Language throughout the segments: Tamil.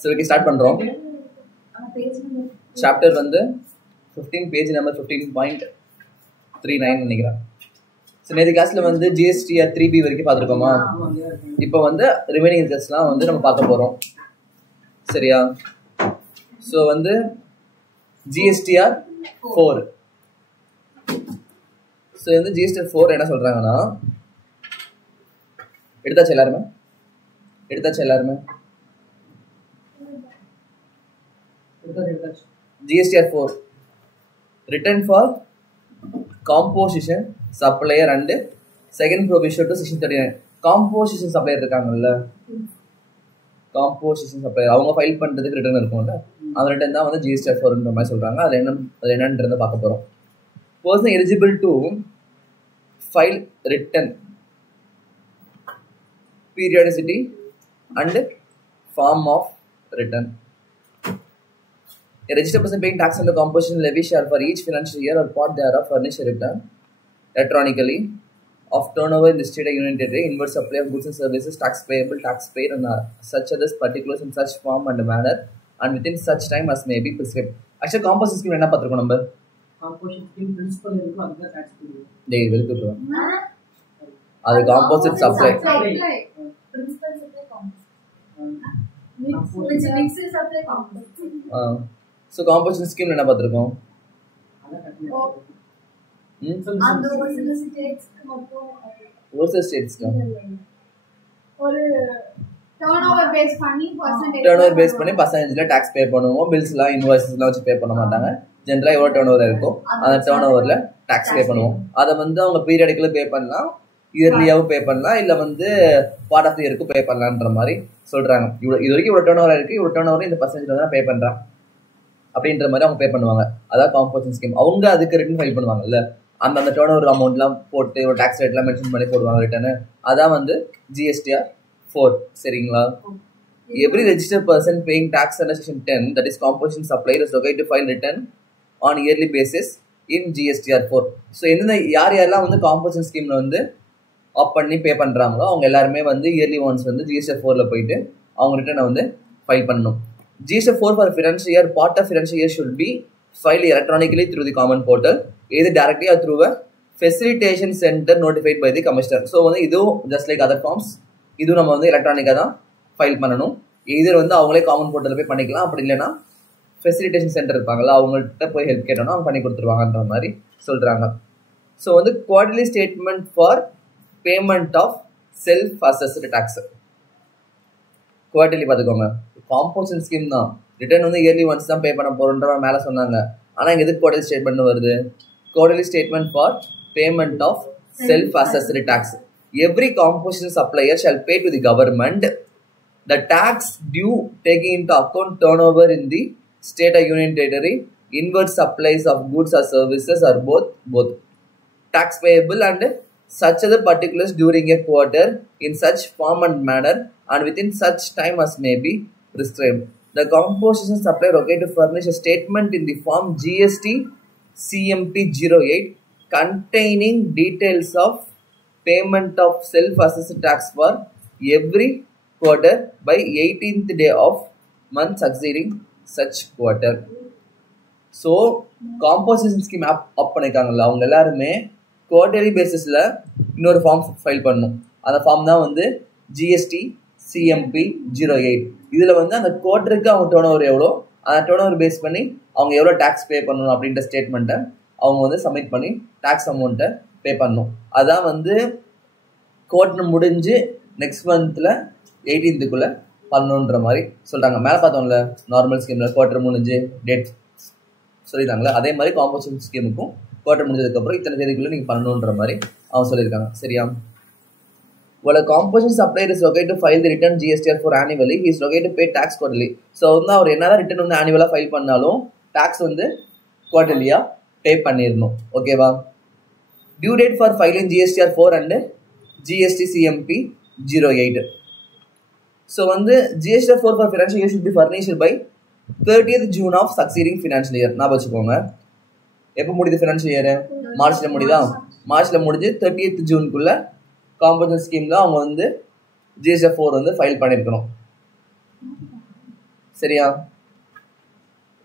சரி ஓகே ஸ்டார்ட் பண்ணுறோம். சாப்டர் வந்து 15 பேஜ் நம்பர் 15.39 நினைக்கிறேன். ஸோ நேற்று கிளாஸில் வந்து ஜிஎஸ்டிஆர் 3B வரைக்கும் பார்த்துருக்கோமா? இப்போ வந்து ரிமைனிங் இருக்கிறஸ்லாம் வந்து நம்ம பார்க்க போகிறோம். சரியா? ஸோ வந்து ஜிஎஸ்டிஆர் 4. ஸோ வந்து ஜிஎஸ்டிஆர் 4 என்ன சொல்கிறாங்கன்னா, எடுத்தாச்சு எல்லாருமே? GSTR 4 written for composition supplier and second provision to section 39. composition supplier இருக்காங்கல்ல, composition supplier அவங்க ஃபைல் பண்றதுக்கு ரிட்டர்ன் இருக்கும்ல, அந்த ரிட்டர்ன் தான் வந்து GSTR 4ன்ற மாதிரி சொல்றாங்க. அது என்னன்றதை பார்க்க போறோம். person eligible to file return, periodicity and form of return. A registered person paying tax on the composition levy shall for each financial year or part thereof furnish a return electronically of turnover in the state or union territory, inward supply of goods and services, tax payable, tax paid, and such other particulars in such form and manner and within such time as may be prescribed. Actually, composition scheme என்ன பார்த்துருக்கோம் நம்ம? composition scheme principal இருக்கும், அதுதான் tax payable. டேய் வெளுத்துறோம். அது composite supply. Principal supply composition. Mixed supply composition. So composition scheme என்ன பார்த்துருக்கோம்? அந்த ஒரு சில ஸ்டேட்ஸ்க்கு மட்டும் ஒரு சில ஸ்டேட்ஸ்க்கு ஒரு டர்ன்ஓவர் பேஸ் பண்ணி பர்சன்டேஜ்ல டாக்ஸ் பே பண்ணுவோம். பில்ஸ்லாம் இன்வாய்ஸஸ்லாம் வச்சு பே பண்ண மாட்டாங்க. ஜென்ரலா எவ்வளோ டர்ன் ஓவர் இருக்கும் அந்த டர்ன் ஓவர்ல டாக்ஸ் பே பண்ணுவோம். அதை வந்து அவங்க பீரியடிக்கல பே பண்ணலாம், இயர்லியாவும் பே பண்ணலாம், இல்லை வந்து பார்ட் ஆஃப் த இயருக்கு பே பண்ணலான்ற மாதிரி சொல்றாங்க. இது வரைக்கும் இவ்வளோ டர்ன் ஓவர் இருக்கு, இவ்வளோ டர்ன் ஓவர் இந்த பர்சன்டேஜ் தான் பே பண்றான் அப்படின்ற மாதிரி அவங்க பே பண்ணுவாங்க. அதான் காம்போசிஷன் ஸ்கீம். அவங்க அதுக்கு ரிட்டர்ன் ஃபைல் பண்ணுவாங்கல்ல, அந்த டர்ன் ஓவர் அமௌண்ட்லாம் போட்டு ஒரு டாக்ஸ் ரேட்லாம் மென்ஷன் பண்ணி போடுவாங்க ரிட்டர்னு. அதான் வந்து ஜிஎஸ்டிஆர் 4. சரிங்களா? Every registered person paying tax under section 10, that is composition supplier, is required to file return on yearly basis in GSTR 4. So எந்தெந்த யாரெல்லாம் வந்து காம்போசிஷன் ஸ்கீம்ல வந்து ஆப் பண்ணி பே பண்றாங்களோ அவங்க எல்லாருமே வந்து இயர்லி ஒன்ஸ் வந்து GSTR 4ல போயிட்டு அவங்க ரிட்டர்னை வந்து ஃபைல் பண்ணணும். GSTR 4 for financial year, part of financial year should be filed electronically through the common portal, either directly or through a facilitation center notified by the commissioner. So வந்து இதுவும் just like other forms, இதுவும் நம்ம வந்து எலக்ட்ரானிக்காக தான் ஃபைல் பண்ணணும். எதிர் வந்து அவங்களே காமன் போர்ட்டலில் போய் பண்ணிக்கலாம். அப்படி இல்லைன்னா ஃபெசிலிட்டேஷன் சென்டர் இருப்பாங்கல்ல, அவங்கள்ட்ட போய் ஹெல்ப் கேட்டோம்னா அவங்க பண்ணி கொடுத்துருவாங்கன்ற மாதிரி சொல்கிறாங்க. ஸோ வந்து quarterly statement for payment of self assessed tax quarterly பார்த்துக்கோங்க. காம்போசிஷன் ஸ்கீம் தான், ரிட்டர்ன் வந்து இயர்லி ஒன்ஸ் தான் பே பண்ண போகிறோன்ற மேலே சொன்னாங்க. ஆனால் இங்கே எதுக்கு குவார்டர்லி ஸ்டேட்மெண்ட் வருது? Quarterly statement for payment of self assessed tax. Every composition supplier shall pay to the government the tax due taking into account turnover in the state or union territory, inward supplies of goods or services or both tax payable and such other particulars during a quarter in such form and manner and within such time as may be prescribed. The composition supplier okay to furnish a statement in the form GST CMP 08 containing details of payment of self-assessed tax for every quarter by 18th day of month succeeding such quarter. So composition scheme up பண்ணிருக்காங்கல்ல, அவங்க எல்லாருமே குவார்டர்லி பேசிஸ்ல இன்னொரு ஃபார்ம் ஃபைல் பண்ணணும். அந்த ஃபார்ம் தான் வந்து GST CMP 08. இதுல வந்து அந்த குவார்டருக்கு அவங்க டர்ன் ஓவர் எவ்வளோ, அந்த டர்ன் ஓவர் பேஸ் பண்ணி அவங்க எவ்வளோ டேக்ஸ் பே பண்ணணும் அப்படின்ற ஸ்டேட்மெண்ட்டை அவங்க வந்து சப்மிட் பண்ணி டேக்ஸ் அமௌண்ட்டை பே பண்ணணும். அதான் வந்து குவார்டர் முடிஞ்சு நெக்ஸ்ட் மந்த்ல 18th பண்ணணுன்ற மாதிரி சொல்றாங்க. மேலே பார்த்தோம்ல நார்மல் ஸ்கீம்ல குவார்டர் முடிஞ்சு டேட் சொல்லியிருந்தாங்களே, அதே மாதிரி காம்போசிஷன் ஸ்கீமுக்கும் குவார்டர் முடிஞ்சதுக்கப்புறம் இத்தனை தேதிக்குள்ள நீங்கள் பண்ணணுன்ற மாதிரி அவங்க சொல்லியிருக்காங்க. சரியா? While a composition supplier is required to file the return GSTR 4 annually, he is required to pay tax quarterly. So வந்து அவர் என்னதான் ரிட்டர்ன் வந்து ஆனுவலாக ஃபைல் பண்ணாலும் டாக்ஸ் வந்து குவார்டர்லியா பே பண்ணிடணும். ஓகேவா? Due date for filing GSTR 4 and GST CMP 08. So வந்து GSTR 4 for financial year should be furnished by 30th June of succeeding financial year. நான் வச்சுக்கோங்க. எப்போ முடியுது ஃபினான்ஷியல் இயர்? மார்ச்ல முடியுதா? மார்ச்ல முடிஞ்சு 30th Juneக்குள்ள காம்போசிஷன் ஸ்கீம்ல அவங்க வந்து GSF 4 வந்து ஃபைல் பண்ணியிருக்கணும். சரியா?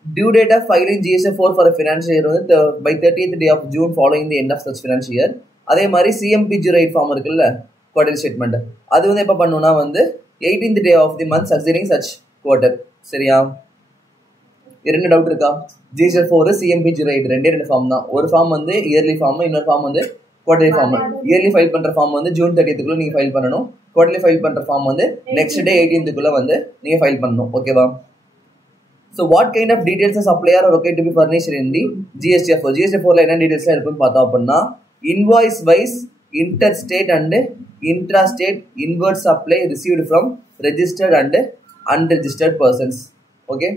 Due date of filing GSF 4 for a financial year வந்து by 30th day of June following the end of such financial year. அதே மாதிரி CMP08 ஃபார்ம் இருக்குல்ல, குவார்டர்லி ஸ்டேட்மெண்ட், அது வந்து எப்போ பண்ணணும்னா வந்து 18th day of the month succeeding such quarter. சரியா? ரெண்டு டவுட் இருக்கா? GSF 4 CMP08 ரெண்டு ஃபார்ம் தான். ஒரு ஃபார்ம் வந்து இயர்லி ஃபார்ம், இன்னொரு ஃபார்ம் வந்து குவார்டர்லி ஃபார்ம். இயர்லி ஃபைல் பண்ற ஃபார்ம் வந்து June 30th நீங்க ஃபைல் பண்ணணும். குவார்டர்லி ஃபைல் பண்ற ஃபார்ம் வந்து நெக்ஸ்ட் டே 18th வந்து நீங்க ஃபைல் பண்ணணும். ஓகேவா? So what kind of details a supplier are okay to be furnished in the GSF 4? GSF 4 என்ன டீடைல்ஸ்லாம் இருக்குன்னு பார்த்தோம் அப்படின்னா, invoice wise interstate and intrastate inward supply received from registered and unregistered persons. Okay,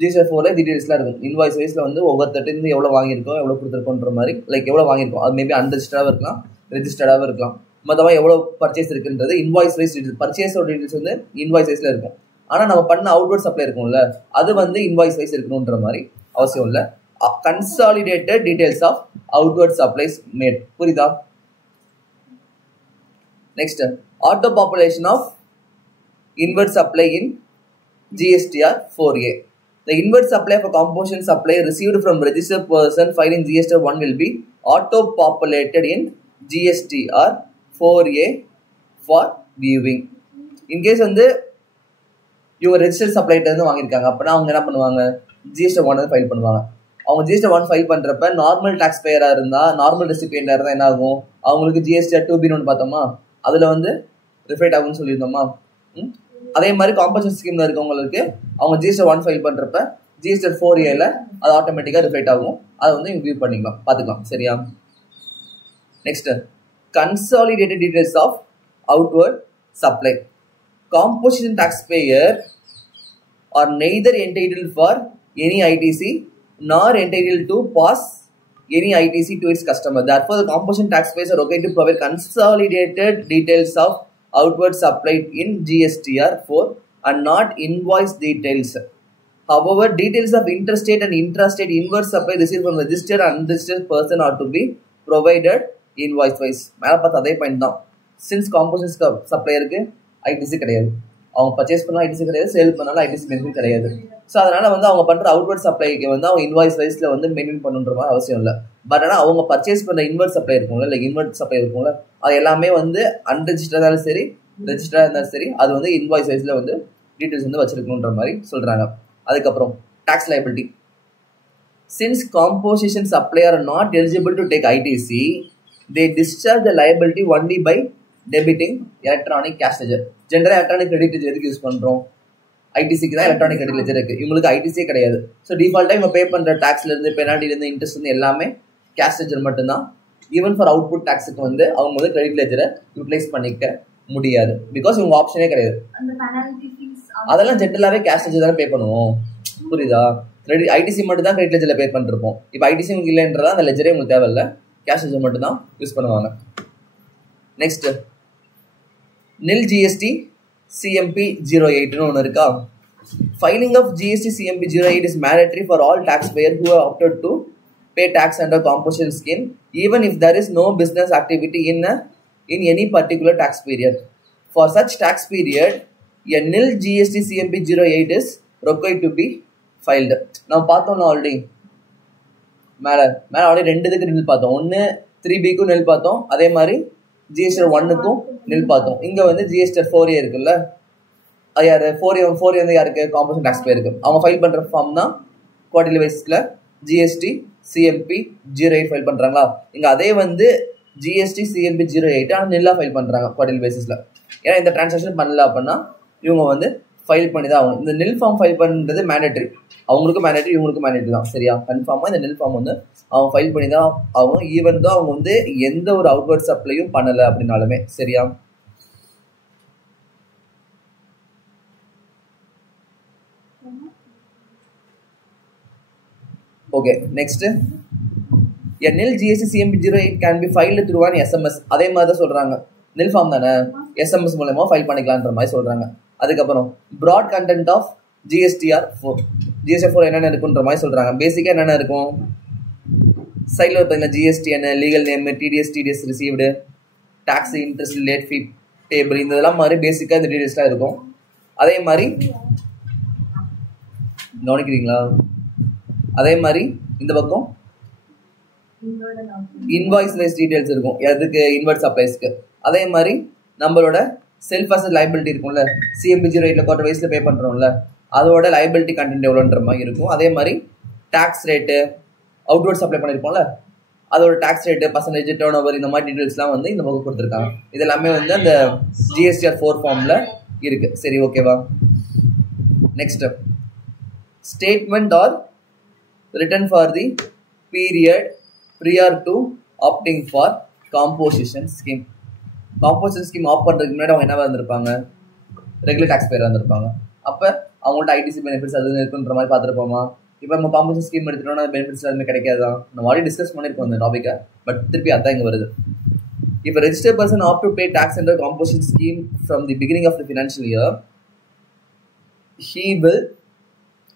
GSF 4 டீடைல்ஸ்லாம் இருக்கும். இன்வாய்ஸ் வைஸ்ல வந்து ஒவ்வொருத்தட்டு எவ்வளோ வாங்கியிருக்கோம், எவ்வளோ கொடுத்துருக்கோன்ற மாதிரி, லைக் எவ்வளோ வாங்கியிருக்கோம், அது மேபி அன்ரெஜிஸ்டர்டாகவும் இருக்கலாம், ரெஜிஸ்டர்டாகவும் இருக்கலாம். மொத்தமாக எவ்வளோ பர்ச்சேஸ் இருக்குன்றது இன்வாய்ஸ் வைஸ் டீடைல்ஸ். பர்ச்சேஸோட டீடைல்ஸ் வந்து இன்வாய்ஸ் வைஸ்ல இருக்கும். ஆனால் நம்ம பண்ண அவுட்வர்ட் சப்ளை இருக்கும்ல, அது வந்து இன்வாய்ஸ் வைஸ் இருக்கணுன்ற மாதிரி அவசியம் இல்லை. Consolidated details of outward supplies made. புரியுதா? Next, auto population of inward supply in GSTR 4A. The inward supply of a composition supply received from registered person filing GSTR 1 will be auto populated in GSTR 4A for viewing. In case வந்து இவங்க ரெஜிஸ்டர்ட் சப்ளைட்ட இருந்து வாங்கியிருக்காங்க அப்படின்னா அவங்க என்ன பண்ணுவாங்க, GSTR 1 ஃபைல் பண்ணுவாங்க. அவங்க GSTR 1 ஃபைல் பண்றப்ப நார்மல் டாக்ஸ் பேயராக இருந்தா, நார்மல் ரெசிபியண்டா இருந்தால் என்ன ஆகும், அவங்களுக்கு GSTR 2B ஒன்று பார்த்தோமா, அதுல வந்து ரிஃபைட் ஆகும்னு சொல்லியிருந்தோமா. அதே மாதிரி காம்பன்சேஷன் ஸ்கீம்ல இருக்கவங்களுக்கு அவங்க GSTR 1 ஃபைல் பண்றப்ப GSTR 4A அது ஆட்டோமேட்டிக்கா ரிஃபைட் ஆகும். அதை வந்து வியூ பண்ணிக்கலாம், பார்த்துக்கலாம். சரியா? Next, consolidated details of outward supply. Composition taxpayer are neither entitled for any ITC nor entitled to pass any ITC to its customer. Therefore, the composition taxpayers are okay to provide consolidated details of outward supply in GSTR 4 and not invoice details. However, details of interstate and intrastate inward supply received from registered and unregistered person are to be provided invoice wise. மேலே பார்த்து அதே பாயிண்ட் தான். Since composition supplierக்கு ஐடிசி கிடையாது, அவங்க பர்ச்சேஸ் பண்ணாலும் ஐடிசி கிடையாது, சேல் பண்ணாலும் ஐடிசி பெனிஃபிட் கிடையாது. ஸோ அதனால வந்து அவங்க பண்ற அவுட்வர்ட் சப்ளைக்கு வந்து அவங்க இன்வாய்ஸ் வைஸ்ல வந்து மெயின்டைன் பண்ணுன்ற மாதிரி அவசியம் இல்லை. பட் ஆனால் அவங்க பர்ச்சேஸ் பண்ண இன்வர்ட் சப்ளை இருக்கும்ல, லைக் இன்வர்ட் சப்ளை இருக்கும்ல, அது எல்லாமே வந்து அன்ரெஜிஸ்டர்டா இருந்தாலும் சரி, ரெஜிஸ்டர்டா இருந்தாலும் சரி, அது வந்து இன்வாய்ஸ் வைஸ்ல வந்து டீடைல்ஸ் வந்து வச்சிருக்கணுன்ற மாதிரி சொல்றாங்க. அதுக்கப்புறம் tax liability. Since composition supplier are not eligible to take ITC, they discharge the liability only by debiting electronic cash ledger. ஜென்ரலா எலக்ட்ரானிக் கிரெடிட் லெஜர் எதுக்கு யூஸ் பண்றோம்? ஐடிசிக்கு தான் எலக்ட்ரானிக் கிரெடிட் லெஜர் இருக்கு. இவங்களுக்கு ஐடிசியே கிடையாது. ஸோ டிஃபால்ட்டா இவங்க பே பண்ற டாக்ஸ்ல இருந்து, பெனால்ட்டில இருந்து, இன்ட்ரெஸ்ட் இருந்து எல்லாமே கேஷ் லெஜர் மட்டும்தான். ஈவன் ஃபார் அவுட்புட் டாக்ஸுக்கு வந்து அவங்க வந்து கிரெடிட் லெஜரை யூட்டிலைஸ் பண்ணிக்க முடியாது. பிகாஸ் இவங்க ஆப்ஷனே கிடையாது. அதெல்லாம் ஜென்ரலாவே கேஷ் லெஜர் தான் பே பண்ணுவோம். புரியுதா? ஐடிசி மட்டும் தான் கிரெடிட் லெஜர்ல பே பண்ணிருப்போம். இப்போ ஐடிசி உங்களுக்கு இல்லைன்றதா அந்த லெஜரே உங்களுக்கு தேவையில்லை, கேஷ் லெஜர் மட்டும் தான் யூஸ் பண்ணுவாங்க. நெக்ஸ்ட், நில் GST CMP 08 ஒன்று இருக்கா. Filing of GST CMP 08 is mandatory for all taxpayers who have opted to pay tax under composition scheme, even if there is no business activity in any particular tax period. For such tax period, a nil GST CMP 08 is required to be filed. நம்ம பார்த்தோம்னா ஆல்ரெடி மேலே ஆல்ரெடி ரெண்டு இதுக்கு நில் பார்த்தோம். ஒன்று 3Bக்கும் நெல் பார்த்தோம், அதே மாதிரி GSTR 1க்கும் நெல் பார்த்தோம். இங்க வந்து GSTR 4A இருக்குல்ல, அது யாரு? 4A வந்து யாருக்கு? காம்பன்சேஷன் டாக்ஸ் பேருக்கு. அவங்க ஃபைல் பண்ற ஃபார்ம் தான் குவார்டர்லி வைஸ்ல GST CMP 08 ஃபைல் பண்றாங்களா. இங்க அதே வந்து GST CMP 08 ஆனால் நெல்லா ஃபைல் பண்றாங்க குவார்டர்லி பேசிஸ்ல. ஏன்னா இந்த டிரான்சாக்ஷன் பண்ணல அப்படின்னா இவங்க வந்து ஃபைல் பண்ணி தான் ஆகணும். இந்த நெல் ஃபார்ம் ஃபைல் பண்ணுறது மேண்டேட்டரி, அவங்களுக்கும் மேண்டேட்டரி, இவங்களுக்கும் மேண்டேட்டரி தான். சரியா? கன்ஃபார்மா இந்த நெல் ஃபார்ம் வந்து அவங்க ஃபைல் பண்ணி தான் ஆகும், ஈவன் தான் அவங்க வந்து எந்த ஒரு அவுட்வர்ட் சப்ளையும் பண்ணலை அப்படின்னாலுமே. சரியா? Okay, next, nil GST CMP 08 can be filed through an SMS. அதே மாதிரி தான் சொல்றாங்க. நெல் ஃபார்ம் தானே, SMS மூலமா ஃபைல் பண்ணிக்கலான்ற மாதிரி சொல்றாங்க. அதுக்கப்புறம் broad content of GSTR 4 என்னென்ன இருக்குன்ற மாதிரி சொல்றாங்க. பேசிக்கா என்னென்ன இருக்கும்? சைடில் பார்த்தீங்கன்னா GST என்ன, legal name, TDS received, tax, interest, late fee, table இந்த இதெல்லாம் மாதிரி பேசிக்காக இந்த டீடைல்ஸ்லாம் இருக்கும். அதே மாதிரி கவனிக்கிறீங்களா? அதே மாதிரி இந்த பக்கம் இன்வாய்ஸ் வைஸ் டீடைல்ஸ் இருக்கும். எதுக்கு? இன்வெர்ட் சப்ளைஸ்க்கு. அதே மாதிரி நம்மளோட செல்ஃப் அசட் லைபிலிட்டி இருக்கும்ல, CMP08 குவார்டர் வைஸ்ல பே பண்றோம்ல, அதோட லைபிலிட்டி கண்டென்ட் எவ்வளோன்ற மாதிரி இருக்கும். அதே மாதிரி டாக்ஸ் ரேட்டு, அவுட்வர்ட் சப்ளை பண்ணியிருப்போம்ல, அதோட tax rate, percentage, turnover, இந்த மாதிரி டீடைல்ஸ்லாம் வந்து இந்த பக்கம் கொடுத்துருக்காங்க. இது எல்லாமே வந்து அந்த GSTR 4 ஃபார்ம்ல இருக்கு. சரி, ஓகேவா? Next, statement or return for the period prior to opting for composition scheme. Composition scheme opt பண்ணுறதுக்கு முன்னாடி அவங்க என்னவா இருந்திருப்பாங்க? ரெகுலர் டாக்ஸ் பேர் வந்திருப்பாங்க. அப்போ அவங்கள்ட்ட ITC பெனிஃபிட்ஸ் அது இருக்குன்ற மாதிரி பார்த்துருப்போமா? இப்போ நம்ம காம்போசிஷன் ஸ்கீம் எடுத்துட்டோம்னா பெனிஃபிட்ஸ் எதுவுமே கிடைக்காதான்? நம்ம ஆல்ரெடி டிஸ்கஸ் பண்ணியிருக்கோம் இந்த டாபிக்கை, பட் திருப்பி அதான் இங்கே வருது. If a registered person opt to pay tax under composition scheme from the beginning of the financial year, he will,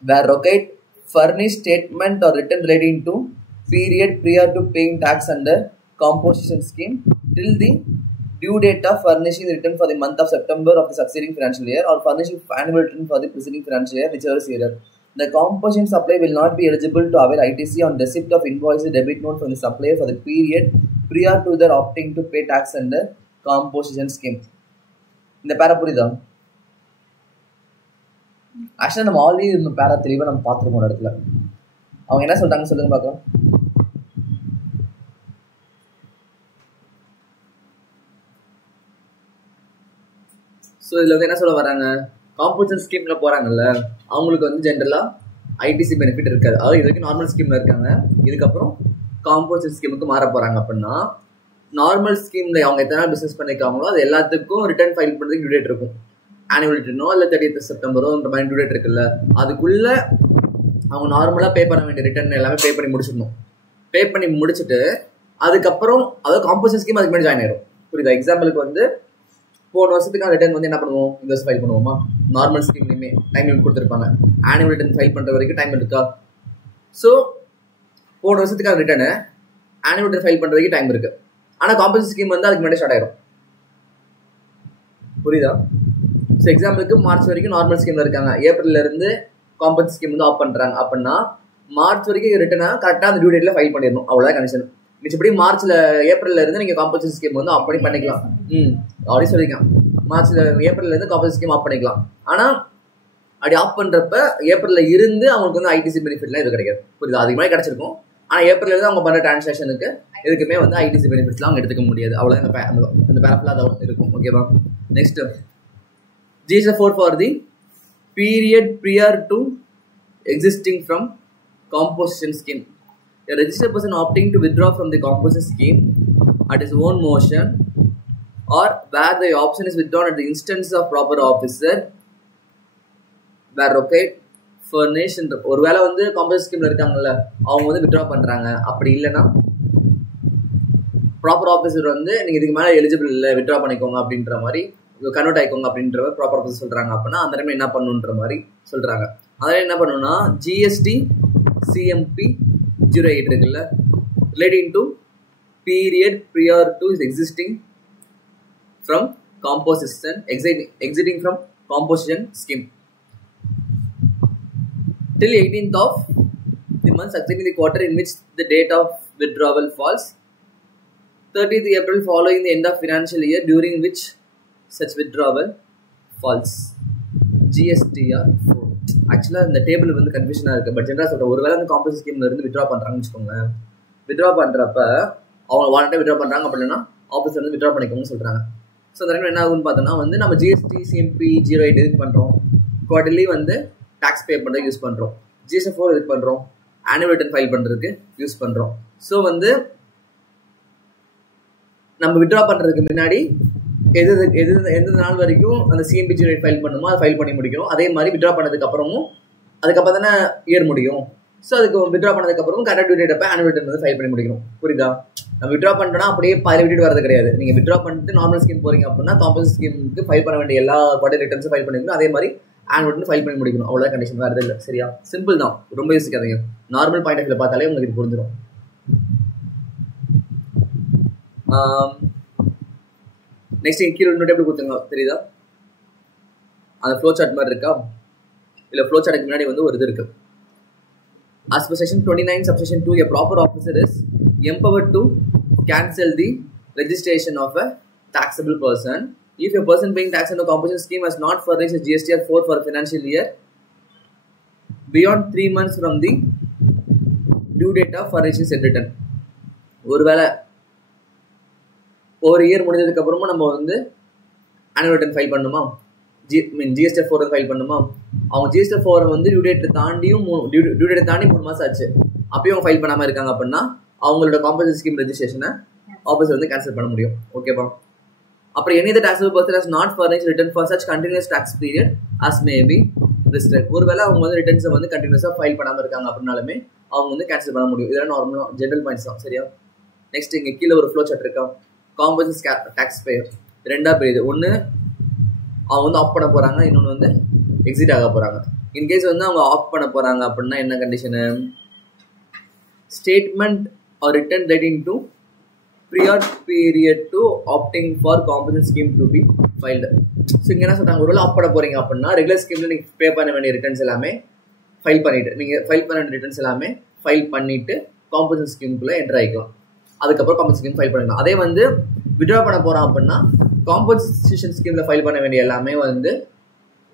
where required, furnish statement or written relating to period prior to paying tax under composition scheme till the due date of furnishing the return for the month of September of the succeeding financial year, or furnishing annual return for the preceding financial year, whichever is earlier. The composition supply will not be eligible to avail ITC on receipt of invoice debit note from the supplier for the period prior to their opting to pay tax under composition scheme. இந்த பேரா புரியுதா? ஆக்சுவலாக நம்ம ஆல்ரெடி இந்த பேரா தெளிவாக நம்ம பார்த்துருக்கோம் ஒரு இடத்துல. அவங்க என்ன சொல்றாங்க சொல்லுங்க பார்க்கலாம். ஸோ இதில் வந்து என்ன சொல்ல வராங்க? காம்போசிஷன் ஸ்கீம்ல போறாங்கல்ல, அவங்களுக்கு வந்து ஜென்ரலா ITC பெனிஃபிட் இருக்காது. அதாவது இது வரைக்கும் நார்மல் ஸ்கீம்ல இருக்காங்க, இதுக்கப்புறம் காம்போசிஷன் ஸ்கீமுக்கு மாற போறாங்க. அப்படின்னா நார்மல் ஸ்கீம்ல அவங்க எத்தனை நாள் பிசினஸ் பண்ணிருக்காங்களோ அது எல்லாத்துக்கும் ரிட்டர்ன் ஃபைல் பண்றதுக்கு டியூ டேட் இருக்கும். ஆனுவல் ரிட்டர்னோ இல்லை 30th செப்டம்பரோ இந்த மாதிரி டியூ டேட் இருக்குல்ல, அதுக்குள்ள அவங்க நார்மலா பே பண்ண வேண்டிய ரிட்டர்ன் எல்லாமே பே பண்ணி முடிச்சிடணும். பே பண்ணி முடிச்சுட்டு அதுக்கப்புறம் அதாவது காம்போசிஷன் ஸ்கீம் அதுக்கு முன்னாடி ஜாயின் ஆயிடும். புரியுதா? எக்ஸாம்பிளுக்கு வந்து போன வருஷத்துக்கான ரிட்டர்ன் வந்து என்ன பண்ணுவோம்? இந்த வருஷம் ஃபைல் பண்ணுவோமா? நார்மல் ஸ்கீம்லையுமே டைம் லிமிட் கொடுத்துருப்பாங்க. ஆனுவல் ரிட்டர்ன் ஃபைல் பண்ணுற வரைக்கும் டைம் இருக்கா? ஸோ போன வருஷத்துக்கான ரிட்டர்னு ஆனுவல் ரிட்டர்ன் ஃபைல் பண்ணுற வரைக்கும் டைம் இருக்கு. ஆனால் காம்போசிஷன் ஸ்கீம் வந்து அதுக்கு முன்னாடி ஸ்டார்ட் ஆயிடும். புரியுதா? ஸோ எக்ஸாம்பிளுக்கு மார்ச் வரைக்கும் நார்மல் ஸ்கீம்ல இருக்காங்க, ஏப்ரல்ல இருந்து காம்போசிஷன் ஸ்கீம் வந்து ஆஃப் பண்றாங்க. அப்படின்னா மார்ச் வரைக்கும் ரிட்டர்னை கரெக்டாக அந்த டியூ டேட்ல ஃபைல் பண்ணிடணும். அவ்வளோதான் கண்டிஷன். மிச்சப்படி ஏப்ரல்ல இருந்து நீங்க காம்போசிஷன் ஸ்கீம் வந்து ஆஃப் பண்ணி பண்ணிக்கலாம். அப்படி சொல்லிக்கலாம். ஏப்ரல்ல இருந்து காம்போசிஷன் ஸ்கீம் ஆஃப் பண்ணிக்கலாம். ஆனா அப்படி ஆஃப் பண்றப்ப ஏப்ரல்ல இருந்து அவங்களுக்கு வந்து ITC பெனிஃபிட்லாம் இது கிடைக்காது. புரியுது? அதுக்கு மாதிரி கிடைச்சிருக்கும். ஆனா ஏப்ரல்ல இருந்து அவங்க பண்ற டிரான்சாக்ஷனுக்கு எதுக்குமே வந்து ITC பெனிஃபிட்ஸ்லாம் அவங்க எடுத்துக்க முடியாது. அவ்வளவு இந்த பேரப்ல தான் இருக்கும். ஓகேவா? Next, GSTR 4 for the period prior to existing from composition scheme. A registered person opting to withdraw from the composition scheme at his own motion or where the option is withdrawn at the instance of proper officer where required furnish. ஒருவேளை வந்து காம்போசிஷன் ஸ்கீம்ல இருக்காங்கல்ல, அவங்க வந்து வித்ட்ரா பண்றாங்க. அப்படி இல்லைன்னா ப்ராப்பர் ஆஃபீஸர் வந்து நீங்க இதுக்கு மேலே எலிஜிபிள் இல்லை, வித்ட்ரா பண்ணிக்கோங்க அப்படின்ற மாதிரி, கன்வெர்ட் ஆயிக்கோங்க அப்படின்ற ப்ராப்பர் ஆஃபீஸர் சொல்றாங்க. அப்படின்னா அந்த டைம் என்ன பண்ணுன்ற மாதிரி சொல்றாங்க. அதில் என்ன பண்ணணும்னா GST CMP 08 இருக்குல்ல, relating to period prior to is existing from composition, exiting from composition scheme till 18th of the month succeeding the quarter in which the date of withdrawal falls, 30th April following the end of financial year during which such withdrawal falls. GSTR 4. ஆக்சுவலாக இந்த டேபிள் வந்து கன்ஃபியூஷனாக இருக்குது. பட் ஜென்ரலாக சொல்கிறேன், ஒருவேளை அந்த காம்போசிஷன் ஸ்கீம்ல இருந்து வித்ட்ரா பண்ணுறாங்கன்னு வச்சுக்கோங்க. வித்ட்ரா பண்ணுறப்ப அவங்க ஒன் டைம் வித்ட்ரா பண்ணுறாங்க அப்படின்னா ஆஃபீஸர் வந்து வித்ட்ரா பண்ணிக்கோங்கன்னு சொல்கிறாங்க. ஸோ அந்த டைம் என்ன ஆகுன்னு பார்த்தோன்னா வந்து நம்ம GST CMP 08 எதுக்கு பண்ணுறோம்? குவார்டர்லி வந்து டாக்ஸ் பே பண்ணுறதுக்கு யூஸ் பண்ணுறோம். GSTR 4 எதுக்கு பண்ணுறோம்? ஆனுவல் ரிட்டர்ன் ஃபைல் பண்ணுறதுக்கு யூஸ் பண்ணுறோம். ஸோ வந்து நம்ம வித்ட்ரா பண்ணுறதுக்கு முன்னாடி எந்த நாள் வரைக்கும் அந்த CMP 08 ஃபைல் பண்ணுமோ அதை ஃபைல் பண்ணி முடிக்கணும். அதே மாதிரி வித்ட்ரா பண்ணதுக்கு அப்புறமும் அதுக்கப்புறம் தானே இயர் முடியும். ஸோ அதுக்கு வித்ட்ரா பண்ணதுக்கு அப்புறமும் கரெக்ட் டியூ டேட் அப்போ ஆனுவல் ரிட்டர்ன் வந்து ஃபைல் பண்ணி முடிக்கணும். புரியுதா? நம்ம வித்ட்ரா பண்ணிட்டோம்னா அப்படியே பாதி விட்டுட்டு வரது கிடையாது. நீங்க வித்ட்ரா பண்ணிட்டு நார்மல் ஸ்கீம் போறீங்க அப்படின்னா காம்போசிஷன் ஸ்கீமுக்கு ஃபைல் பண்ண வேண்டிய எல்லா குவார்டர் ரிட்டர்ன்ஸும் ஃபைல் பண்ணிக்கணும். அதே மாதிரி ஆனுவல் ரிட்டர்ன் ஃபைல் பண்ணி முடிக்கணும். அவ்வளோதான் கண்டிஷன், வேறு இல்லை. சரியா? சிம்பிள் தான், ரொம்ப யோசிக்காதீங்க. நார்மல் பாயிண்ட் ஆஃப் வியூல பார்த்தாலே உங்களுக்கு இது புரிஞ்சிடும். நெக்ஸ்ட் கீழே இன்னொரு டேபிள் கொடுத்துங்க தெரியுதா, அந்த ஃப்ளோ சார்ட் மாதிரி இருக்கா, இல்லை ஃப்ளோ சார்ட்டுக்கு முன்னாடி வந்து ஒரு இது இருக்கு. As per section 29 subsection 2, a proper officer is empowered to cancel the registration of a taxable person if a person paying tax under composition scheme has not furnished a GSTR 4 for a financial year beyond 3 months from the due date of furnishing said return. ஒருவேளை ஒரு இயர் முடிஞ்சதுக்கு அப்புறமா நம்ம வந்து ஆனுவல் ரிட்டர்ன் ஃபைல் பண்ணுமா, ஜிஎஸ்டி 4 ஃபைல் பண்ணுமா, அவங்க ஜிஎஸ்டி 4 வந்து டியூ டேட் தாண்டியும் டியூ டேட் தாண்டி 3 மாசம் ஆச்சு, அப்பயும் அவங்க ஃபைல் பண்ணாம இருக்காங்க அப்படின்னா அவங்களோட காம்பன்சேஷன் ஸ்கீம் ரெஜிஸ்ட்ரேஷனை ஆஃபீஸர் வந்து கேன்சல் பண்ண முடியும். ஓகேவா. அப்புறம் any other taxable person has not furnished return for such continuous tax period as may be prescribed. ஒருவேளை அவங்க வந்து ரிட்டர்ன்ஸை வந்து கண்டினியூஸாக ஃபைல் பண்ணாமல் இருக்காங்க அப்படின்னாலுமே அவங்க வந்து கேன்சல் பண்ண முடியும். இதெல்லாம் நார்மலாக ஜென்ரல் பாயிண்ட்ஸ் தான். சரியா. நெக்ஸ்ட் இங்கே கீழே ஒரு ஃப்ளோ சார்ட் இருக்கா, காம்பன்சேஷன் டாக்ஸ் பேயர் ரெண்டா பிரியுது. ஒன்று அவங்க வந்து ஆஃப் பண்ண போகிறாங்க, இன்னொன்று வந்து எக்ஸிட் ஆக போகிறாங்க. இன்கேஸ் வந்து அவங்க ஆஃப் பண்ண போகிறாங்க அப்படின்னா என்ன கண்டிஷனு, statement or return relating to prior period to opting for compensation scheme to be filed. So இங்கே என்ன சொல்கிறாங்க, ஒரு வேளை ஆஃப் பண்ண போகிறீங்க அப்படின்னா ரெகுலர் ஸ்கீமில் நீங்கள் பே பண்ண வேண்டிய ரிட்டர்ன்ஸ் எல்லாமே ஃபைல் பண்ணிவிட்டு, நீங்கள் ஃபைல் பண்ண வேண்டிய ரிட்டர்ன்ஸ் எல்லாமே ஃபைல் பண்ணிவிட்டு காம்பன்சேஷன் ஸ்கீமுக்குள்ளே என்டர் ஆகிக்கலாம். அதுக்கப்புறம் காம்பன்சேஷன் ஸ்கீம் ஃபைல் பண்ணிக்கலாம். அதே வந்து வித்ட்ரா பண்ண போகிறோம் அப்படின்னா காம்பன்சேஷன் ஸ்கீமில் ஃபைல் பண்ண வேண்டிய எல்லாமே வந்து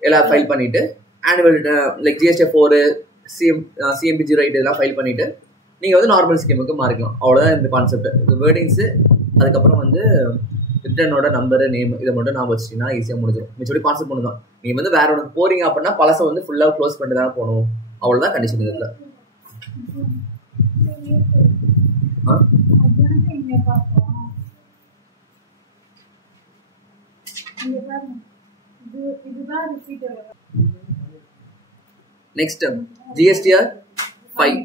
எல்லாம் ஃபைல் பண்ணிவிட்டு ஆனுவல் லைக் ஜிஎஸ்டி 4 சிஎம்பி 08 இதெல்லாம் ஃபைல் பண்ணிவிட்டு நீங்கள் வந்து நார்மல் ஸ்கீமுக்கு மாறிக்கலாம். அவ்வளோதான் இந்த கான்செப்ட். இந்த வேர்டிங்ஸு அதுக்கப்புறம் வந்து ரிட்டர்னோட நம்பரு நேம் இதை மட்டும் நான் வச்சிட்டிங்கன்னா ஈஸியாக முடிஞ்சிடும். மிச்சபடி கான்செப்ட் ஒன்று தான். நீங்கள் வந்து வேற ஒன்று போகிறீங்க அப்படின்னா பழசை வந்து ஃபுல்லாக க்ளோஸ் பண்ணிட்டு தான் போகணும். அவ்வளோதான் கண்டிஷன் இதில். Next GSTR 5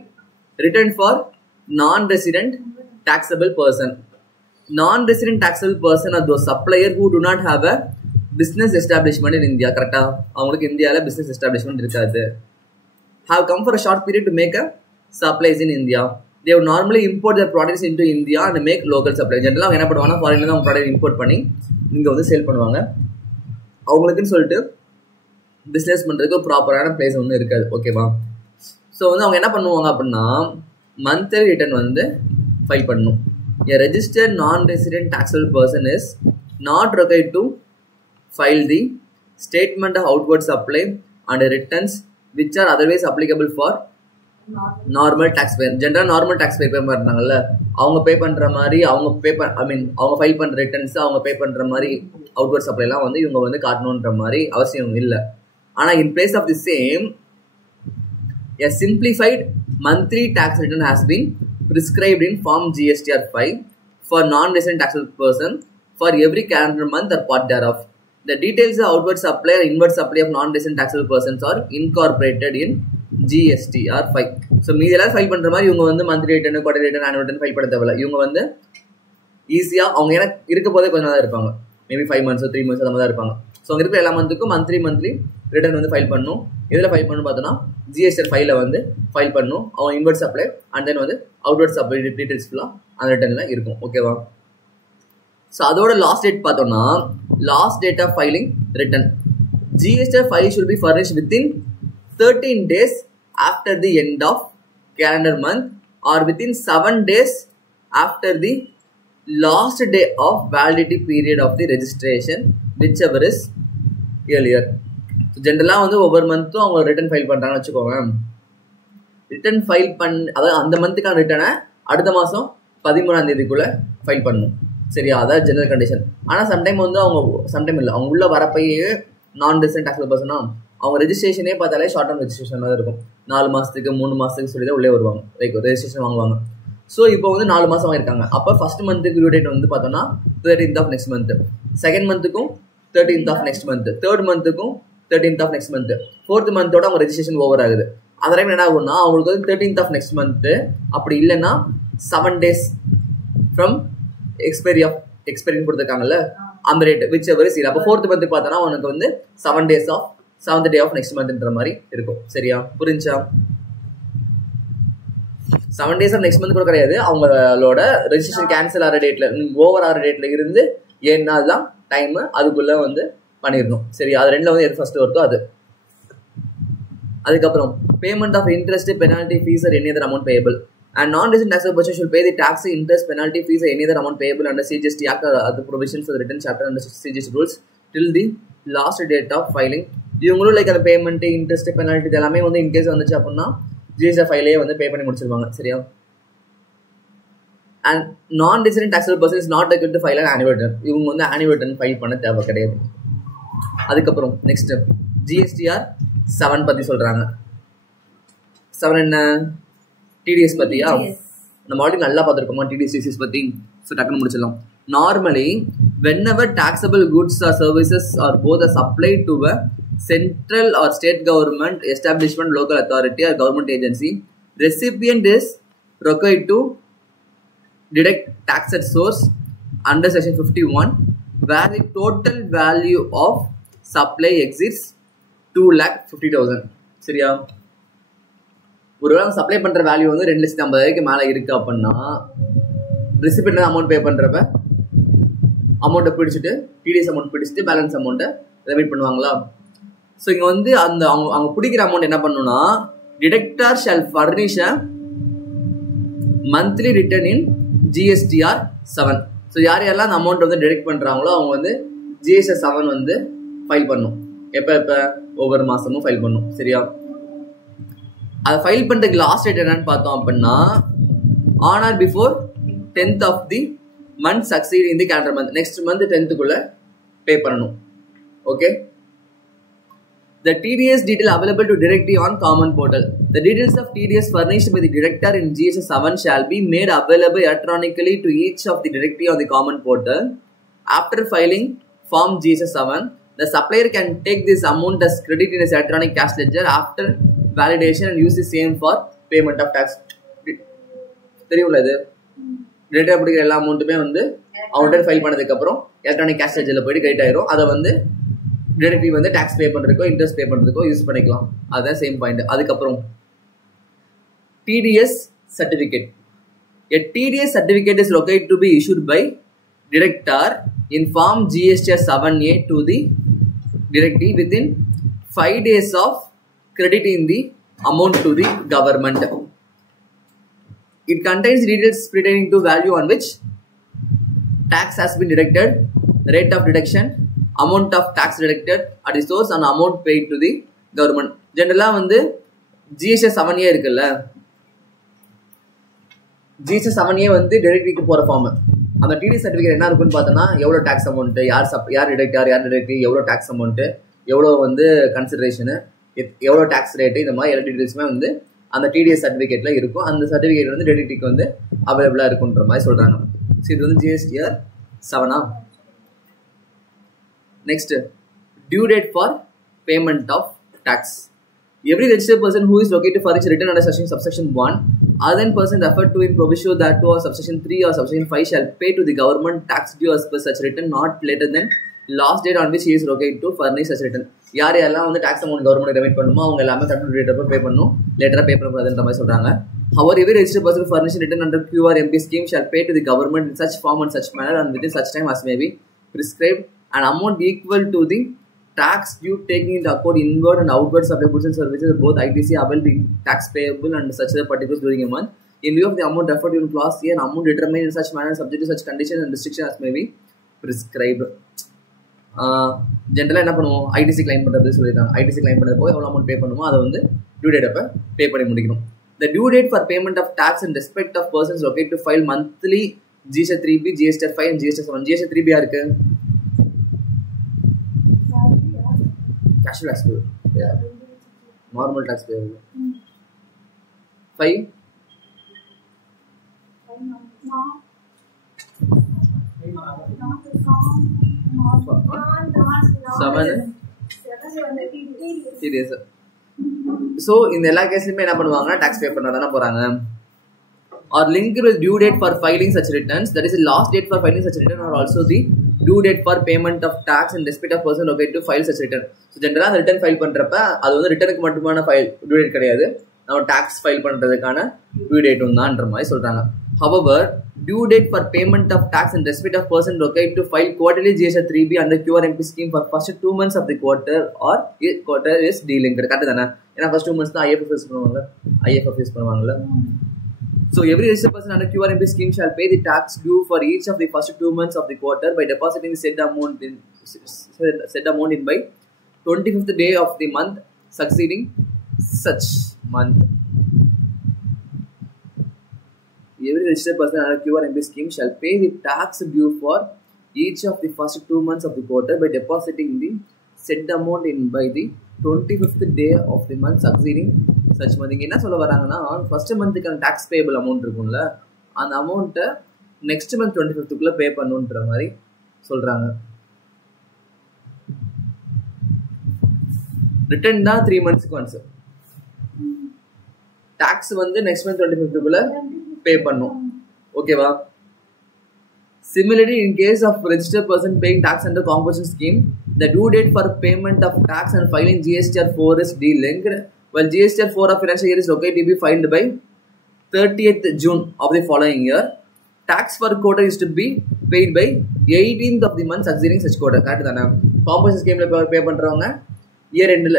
return for non-resident taxable person. Non-resident taxable person are those supplier who do not have a business establishment in India. கரெக்டா, அவங்களுக்கு இந்தியாவில் business establishment இருக்காது. Have come for a short period to make a supplies in India. They would normally import their products into India and make local supply. ஜென்ரலாக அவங்க என்ன பண்ணுவாங்கன்னா ஃபாரின்ல தான் ப்ராடக்ட் இம்போர்ட் பண்ணி இங்கே வந்து சேல் பண்ணுவாங்க. அவங்களுக்குன்னு சொல்லிட்டு பிஸ்னஸ் பண்ணுறதுக்கு ப்ராப்பரான பிளேஸ் ஒன்றும் இருக்காது. ஓகேவா. ஸோ வந்து அவங்க என்ன பண்ணுவாங்க அப்படின்னா மந்த்லி ரிட்டர்ன் வந்து ஃபைல் பண்ணணும். A registered non-resident taxable person is not required to file the statement of outward supply and returns which are otherwise applicable for normal tax pay. ஜென்ரலாக நார்மல் டேக்ஸ் பே பண்ணுறாங்கல்ல, அவங்க பே பண்ணுற மாதிரி அவங்க அவங்க ஃபைல் பண்ணுற ரிட்டர்ன்ஸ் அவங்க பே பண்ணுற மாதிரி அவுட்வர்ட் சப்ளைலாம் வந்து இவங்க வந்து காட்டணுன்ற மாதிரி அவசியம் இல்லை. ஆனால் in place of the same a simplified monthly tax return has been prescribed in Form GSTR 5 for non-resident taxable person for every calendar month or part thereof. The details of outward supply and inward supply of non-resident taxable persons are incorporated in GSTR 5. So மீதி எல்லாம் ஃபைல் பண்ணுற மாதிரி இவங்க வந்து monthly return, quarterly return, annual return file பண்ண தேவையில்ல. இவங்க வந்து ஈஸியாக அவங்க ஏன்னா இருக்க போதே கொஞ்சம் தான் இருப்பாங்க, மேபி 5 months 3 months அந்த மாதிரி தான் இருப்பாங்க. ஸோ அங்கே இருக்கிற எல்லா மந்த்துக்கும் மந்த்லி ரிட்டர்ன் வந்து ஃபைல் பண்ணணும். இதில் ஃபைல் பண்ணணும் பார்த்தோன்னா ஜிஎஸ்டிஆர் 5ல வந்து ஃபைல் பண்ணணும். அவங்க இன்வர்ட் சப்ளை அண்ட் தென் வந்து அவுட்வர்ட் சப்ளை டீடைல்ஸ் ஃபுல்லாக அந்த ரிட்டர்னில் இருக்கும். ஓகேவா. ஸோ அதோட லாஸ்ட் டேட் பார்த்தோம்னா last date of filing return GSTR 5 should be furnished within 13 days after the end of calendar month or within 7 days after the last day of validity period of the registration whichever is earlier. ஜென்ரலாக வந்து ஒவ்வொரு மந்த்தும் அவங்க ரிட்டர்ன் ஃபைல் பண்ணுறாங்கன்னு வச்சுக்கோங்க. ரிட்டர்ன் ஃபைல் அதாவது அந்த மந்த்துக்கான ரிட்டர்னை அடுத்த மாதம் 13ஆம் தேதிக்குள்ளே ஃபைல் பண்ணணும். சரியா, அதாவது ஜெனரல் கண்டிஷன். ஆனால் சம்டைம் வந்து சம்டைம் இல்லை, அவங்க உள்ள வரப்பையே நான் ரெசிடென்ட் டாக்ஸபிள் பர்சனா அவங்க ரெஜிஸ்ட்ரேஷனே பார்த்தாலே ஷார்ட் டர்ம் ரெஜிஸ்ட்ரேஷன் தான் இருக்கும். 4 மாதத்துக்கு 3 மாதத்துக்கு சொல்லி தான் உள்ளே வருவாங்க, லைக் ரெஜிஸ்ட்ரேஷன் வாங்குவாங்க. ஸோ இப்போ வந்து 4 மாதம் வாங்கியிருக்காங்க. அப்போ ஃபர்ஸ்ட் மந்த்துக்கு டியூ டேட் வந்து பார்த்தோம்னா 13th of next month, second மந்த்துக்கும் 13th of next month, third மந்த்துக்கும் 13th of next month, fourth மந்தோட அவங்க ரெஜிஸ்ட்ரேஷன் ஓவர் ஆகுது. அதெல்லாம் என்ன ஆகும்னா அவங்களுக்கு வந்து 13th of next month, அப்படி இல்லைன்னா 7 days ஃப்ரம் எக்ஸ்பைரி கொடுத்துருக்காங்கல்ல அந்த ரேட் விச் எவர் இஸ். அப்போ ஃபோர்த் மந்த்துக்கு பார்த்தோன்னா அவனுக்கு வந்து 7 days of 7th day of next monthன்ற மாதிரி இருக்கும். சரியா, புரிஞ்சா? 7 days of next month கூட கிடையாது, அவங்களோட ரெஜிஸ்ட்ரேஷன் கேன்சல் ஆகிற டேட்ல ஓவர் ஆகிற டேட்ல இருந்து 7 நாள் தான் டைம் அதுக்குள்ள வந்து பண்ணிடணும். சரி, அது ரெண்டுல வந்து எது ஃபர்ஸ்ட் வருதோ அது. அதுக்கப்புறம் payment of interest, penalty, fees or any other amount payable. And non-resident taxable person should pay the tax, interest, penalty, fees or any other amount payable under CGST Act or other provisions of the written chapter under CGST rules till the last date of filing. இவங்களும் லைக் அந்த பேமெண்ட், இன்ட்ரெஸ்ட், பெனால்ட்டி எல்லாமே வந்து இன்கேஸ் வந்துச்சு அப்படின்னா ஜிஎஸ்டி ஃபைலே வந்து பே பண்ணி முடிச்சிருவாங்க. சரியா? அண்ட் நான் resident taxable person is not required to file an annual return. இவங்க வந்து annual return ஃபைல் பண்ண தேவை கிடையாது. அதுக்கப்புறம் நெக்ஸ்ட் ஜிஎஸ்டிஆர் 7 பத்தி சொல்றாங்க. 7 என்ன? TDS பத்தியா? நம்ம ஆல்ரெடி நல்லா பார்த்துருக்கோமா TDS டிசிஸ் பத்தி? ஸோ டக்குன்னு முடிச்சிடலாம். Normally whenever taxable goods or services or both are supplied to a central or state government, establishment, local authority or government agency, recipient is required to deduct tax at source under section 51 where the total value of supply exceeds 2,50,000. சரியா? ஒருவேளை சப்ளை பண்ற வேல்யூ வந்து 2,50,000 மேல இருக்கு அப்படின்னா ரெசிபியன்ட் அமௌண்ட் பே பண்றப்ப அமௌண்ட்டை பிடிச்சிட்டு டிடிஎஸ் அமௌண்ட் பிடிச்சிட்டு பேலன்ஸ் அமௌண்ட்டை ரெமிட் பண்ணுவாங்களா? ஸோ இங்க வந்து அந்த அவங்க பிடிக்கிற அமௌண்ட் என்ன பண்ணணும்னா டிடக்டர் ஷால் ஃபர்னிஷ் அ மந்த்லி ரிட்டர்ன் இன் ஜிஎஸ்டிஆர் 7. ஸோ யார் யாரெல்லாம் அந்த அமௌண்ட் வந்து டிடக்ட் பண்றாங்களோ அவங்க வந்து ஜிஎஸ்டிஆர் 7 வந்து ஃபைல் பண்ணும். எப்போ ஒவ்வொரு மாசமும் ஃபைல் பண்ணும். சரியா? அதை ஃபைல் பண்ணுறதுக்கு லாஸ்ட் டேட் என்னன்னு பார்த்தோம் அப்படின்னா on or before 10th of the month succeeding in the calendar month. Next month 10th பே பண்ணணும். Okay. The TDS detail available to directly on common portal. The details of TDS furnished by the director in GSS 7 shall be made available electronically to each of the directory on the common portal. After filing form GSS 7, the supplier can take this amount as credit in his electronic cash ledger after validation and use the same for payment of tax. தெரியும்ல இது டேட்டா பிடிக்கிற எல்லா அமௌண்ட்டுமே வந்து அவங்கள்ட்ட ஃபைல் பண்ணதுக்கு அப்புறம் எலக்ட்ரானிக் கேஷ் லெட்ஜர்ல போயிட்டு கிரெடிட் ஆயிரும். அதை வந்து டிரெக்ட்லி வந்து டாக்ஸ் பே பண்றதுக்கோ இன்ட்ரெஸ்ட் பே பண்றதுக்கோ யூஸ் பண்ணிக்கலாம். அதுதான் சேம் பாயிண்ட். அதுக்கப்புறம் TDS certificate. A TDS certificate is required to be issued by director in form GSTR 7A to the directee within 5 days of crediting the amount to the government. It contains details pertaining to value on which tax has been deducted, rate of deduction, amount of tax deducted at the source and amount paid to the government. Generally வந்து GSS 7A இருக்குல்ல, GSS 7A வந்து டெரிட்டரிக்கு போற ஃபார்ம். அந்த TDS சர்டிஃபிகேட் என்ன இருக்குன்னு பார்த்தோன்னா எவ்வளோ டாக்ஸ் அமௌண்ட், யார் டிடக்டர், யார் டிடக்டரி, எவ்வளோ டாக்ஸ் அமௌண்ட், எவ்வளோ வந்து கன்சிடரேஷனு, எவ்வளோ டாக்ஸ் ரேட்டு, இந்த மாதிரி எல்லா டீட்டெயில்ஸுமே வந்து அந்த TDS சர்டிஃபிகேட்ல இருக்கும். அந்த சர்டிஃபிகேட் வந்து டெரிட்டரிக்கு வந்து அவைலபிளா இருக்குன்ற மாதிரி சொல்றாங்க. ஸோ இது வந்து GSTR 7. Next, due date for payment of tax. Every registered person who is located for its written under subsection 1, other than person referred to in proviso that to or subsection 3 or subsection 5 shall pay to the government tax due as per such written not later than last date on which he is located to furnish such written. யார் யாரெல்லாம் வந்து டாக்ஸ் அமௌண்ட் கவர்மெண்ட் ரெமிட் பண்ணுமோ அவங்க எல்லாமே கரெக்ட் டேட் அப்போ பே பண்ணணும், லேட்டரா பே பண்ணக்கூடாதுன்ற மாதிரி சொல்றாங்க. However, every registered person furnished written under QRMP scheme shall pay to the government in such form and such manner and within such time as may be prescribed an amount equal to the tax due taking into account inward and outward supply goods and services both ITC available being tax payable and such other particulars during a month. In lieu of the amount referred to in clause C, an amount determined in such manner subject to such conditions and restrictions as may be prescribed. ஜென்ரலாக என்ன பண்ணுவோம், ஐடிசி கிளைம் பண்ணுறது சொல்லியிருக்காங்க. ஐடிசி கிளைம் பண்ணுறது போய் எவ்வளோ அமௌண்ட் பே பண்ணுமோ அதை வந்து டியூ டேட் அப்போ பே பண்ணி முடிக்கணும். The due date for payment of tax in respect of persons located to file monthly GSTR 3B, GSTR 5 and GSTR 7. GSTR 3B யாருக்கு? Casual tax payable. Yeah. Normal tax payable. 5? 7 TDS. So இந்த எல்லா கேஸ்லையுமே என்ன பண்ணுவாங்கன்னா டாக்ஸ் பே பண்ண தானே போறாங்க. Or linked with due date for filing such returns, that is the last date for filing such return, or also the due date for payment of tax in respect of person located to file such return. So ஜென்ரலாக அந்த ரிட்டர்ன் ஃபைல் பண்றப்ப அது வந்து ரிட்டனுக்கு மட்டுமான ஃபைல் டியூ டேட் கிடையாது, நம்ம டாக்ஸ் ஃபைல் பண்றதுக்கான டியூ டேட்டும் தான்ன்ற மாதிரி சொல்றாங்க. However, due date for payment of tax in respect of person required to file quarterly GST 3B under QRMP scheme for first 2 months of the quarter or quarter is delinked. Correct தானே? ஏன்னா first 2 months தான் IFF யூஸ் பண்ணுவாங்கல்ல. So every registered person under QRMP scheme shall pay the tax due for each of the first 2 months of the quarter by depositing the said amount in by 25th day of the month succeeding such month. Every registered person under QRMP scheme shall pay the tax due for each of the first 2 months of the quarter by depositing the said amount in by the 25th day of the month succeeding such month. இங்க என்ன சொல்ல வராங்கன்னா ஃபர்ஸ்ட் மந்த்துக்கான டாக்ஸ் பேபிள் அமௌண்ட் இருக்கும்ல, அந்த அமௌண்ட்டை நெக்ஸ்ட் மந்த் 25th பே பண்ணுன்ற மாதிரி சொல்றாங்க. ரிட்டர்ன் தான் 3 months ஒன்ஸ். டாக்ஸ் வந்து நெக்ஸ்ட் மந்த் 25th பே பண்ணும். ஓகேவா? Similarly, in case of registered person paying tax under composition scheme, the due date for payment of tax and filing GSTR 4 is delinked, while GSTR 4 of financial year is located to be filed by 30th June of the following year. Tax for quarter is to be paid by 18th of the month succeeding such quarter. Correct தானே? composition scheme பே பண்றவங்க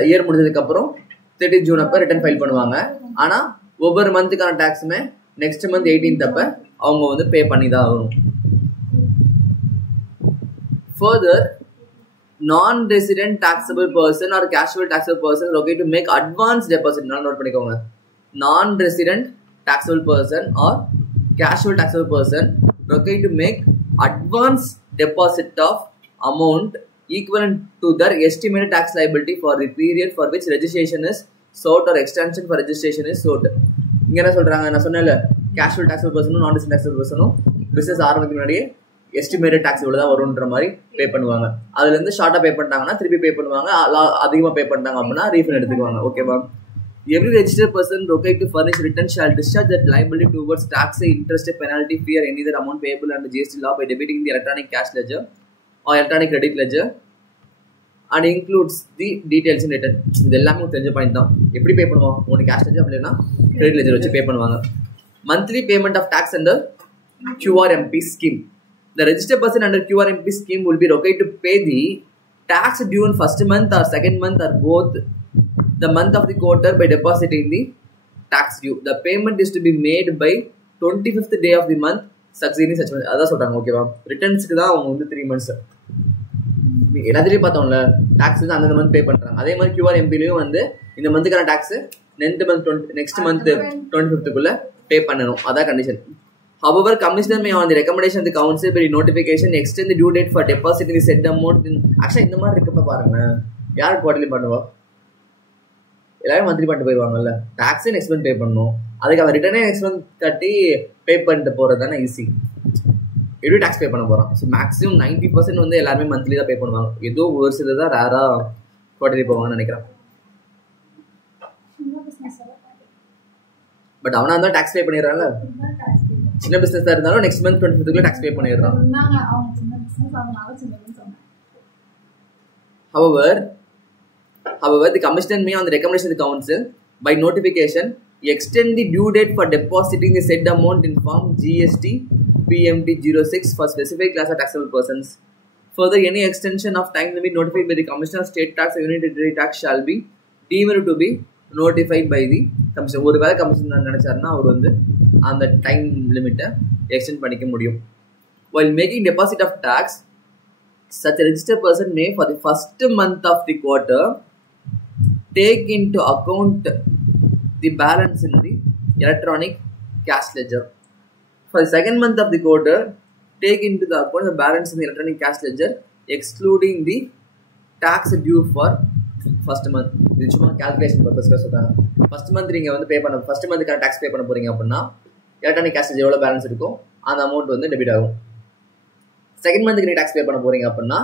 இயர் முடிஞ்சதுக்கு அப்புறம் 30th June அப்ப ரிட்டர்ன் ஃபைல் பண்ணுவாங்க. ஆனா ஒவ்வொரு மந்த்துக்கான டாக்ஸுமே நெக்ஸ்ட் மந்த் 18th அப்ப அவங்க வந்து பே பண்ணி தான் ஆகணும். Further, non-resident taxable person or casual taxable person is okay to make advance deposit. Note பண்ணிக்கோங்க. Non-resident taxable person or casual taxable person is okay to make advance deposit of amount equivalent to their estimated tax liability for the period for which registration is sought or extension for registration is sought. இங்க என்ன சொல்றாங்க? நான் சொன்னேன்ல, casual taxable person non resident taxable person business ஆரம்பிக்க முன்னாடியே எஸ்டிமேட்டட் டாக்ஸ் இவ்வளவு தான் வரும்ன்ற மாதிரி பே பண்ணுவாங்க. அதுல இருந்து ஷார்ட்டா பே பண்ணிட்டாங்கன்னா திருப்பி பே பண்ணுவாங்க, அதிகமா பே பண்ணிட்டாங்க அப்படின்னா ரீஃபண்ட் எடுத்துக்குவாங்க. ஓகேவா? Every registered person required to furnish return shall discharge that liability towards tax, interest, penalty, fee or any other amount payable under GST law by debiting the electronic cash ledger or electronic credit ledger and includes the details in return. இது எல்லாமே தெரிஞ்ச பாயிண்ட் தான். எப்படி பே பண்ணுவோம்? உங்களுக்கு கேஷ் லெட்ஜர் அப்படின்னா கிரெடிட் லெட்ஜர் வச்சு பே பண்ணுவாங்க. Monthly payment of tax under QRMP scheme. The registered person under QRMP scheme will be required to pay the tax due in first month or second month or both the month of the quarter by depositing the tax due. The payment is to be made by 25th day of the month succeeding such month. அதான் சொல்றாங்க. ஓகேவா? ரிட்டர்ன்ஸ்க்கு தான் அவங்க வந்து 3 months. எல்லாத்துலயும் பார்த்தோம்ல, டாக்ஸ் வந்து அந்த மந்த் பே பண்றாங்க. அதே மாதிரி QRMPலயும் வந்து இந்த மந்த்துக்கான டாக்ஸ் நெக்ஸ்ட் மந்த் 25th பே பண்ணணும். அதான் condition. However, Commissioner may on the recommendation of the Council by notification extend the due date for depositing the said amount in. Actually, இந்த மாதிரி இருக்கப்ப பாருங்க, யார் குவார்டர்லி பண்ணுவா? எல்லாரும் மந்த்லி பண்ணிட்டு போயிடுவாங்கல்ல. டாக்ஸே நெக்ஸ்ட் மந்த் பே பண்ணணும், அதுக்கு அவன் ரிட்டர்னே நெக்ஸ்ட் மந்த் கட்டி பே பண்ணிட்டு போறது தானே ஈஸி. எப்படி டாக்ஸ் பே பண்ண போறான்? ஸோ மேக்ஸிமம் 90% வந்து எல்லாருமே மந்த்லி தான் பே பண்ணுவாங்க. ஏதோ ஒரு சில தான் ரேரா குவார்டர்லி போவாங்கன்னு நினைக்கிறேன். பட் அவனா தான் டாக்ஸ் பே பண்ணிடுறான்ல. சின்ன பிசினஸ் இருந்தாலும் நெக்ஸ்ட் மந்த் 25th டாக்ஸ் பே பண்ணிடுறான். However, the Commissioner may on the recommendation of the Council by notification extend the due date for depositing the said amount in form GST PMT 06 for specific class of taxable persons. Further, any extension of time limit notified by the Commissioner of State Tax or Unitary Tax shall be deemed to be notified by the Commissioner. ஒரு வேளை கமிஷனர் நினைச்சாருன்னா அவர் வந்து அந்த டைம் லிமிட்டை எக்ஸ்டெண்ட் பண்ணிக்க முடியும். While making deposit of tax, such a registered person may for the first month of the quarter take into account the balance in the electronic cash ledger. For the second month of the quarter, take into the account the balance in the electronic cash ledger, excluding the tax due for first month. இது சும்மா கால்குலேஷன் பர்பஸ்க்காக சொல்றாங்க. ஃபர்ஸ்ட் மந்த் நீங்க வந்து பே பண்ண ஃபர்ஸ்ட் மந்த்க்கான டாக்ஸ் பே பண்ண போறீங்க அப்படின்னா எலக்ட்ரானிக் கேஷ் லெட்ஜர் எவ்வளவு பேலன்ஸ் இருக்கோ அந்த அமௌண்ட் வந்து டெபிட் ஆகும். செகண்ட் மந்த்க்கு நீங்க டாக்ஸ் பே பண்ண போறீங்க அப்படின்னா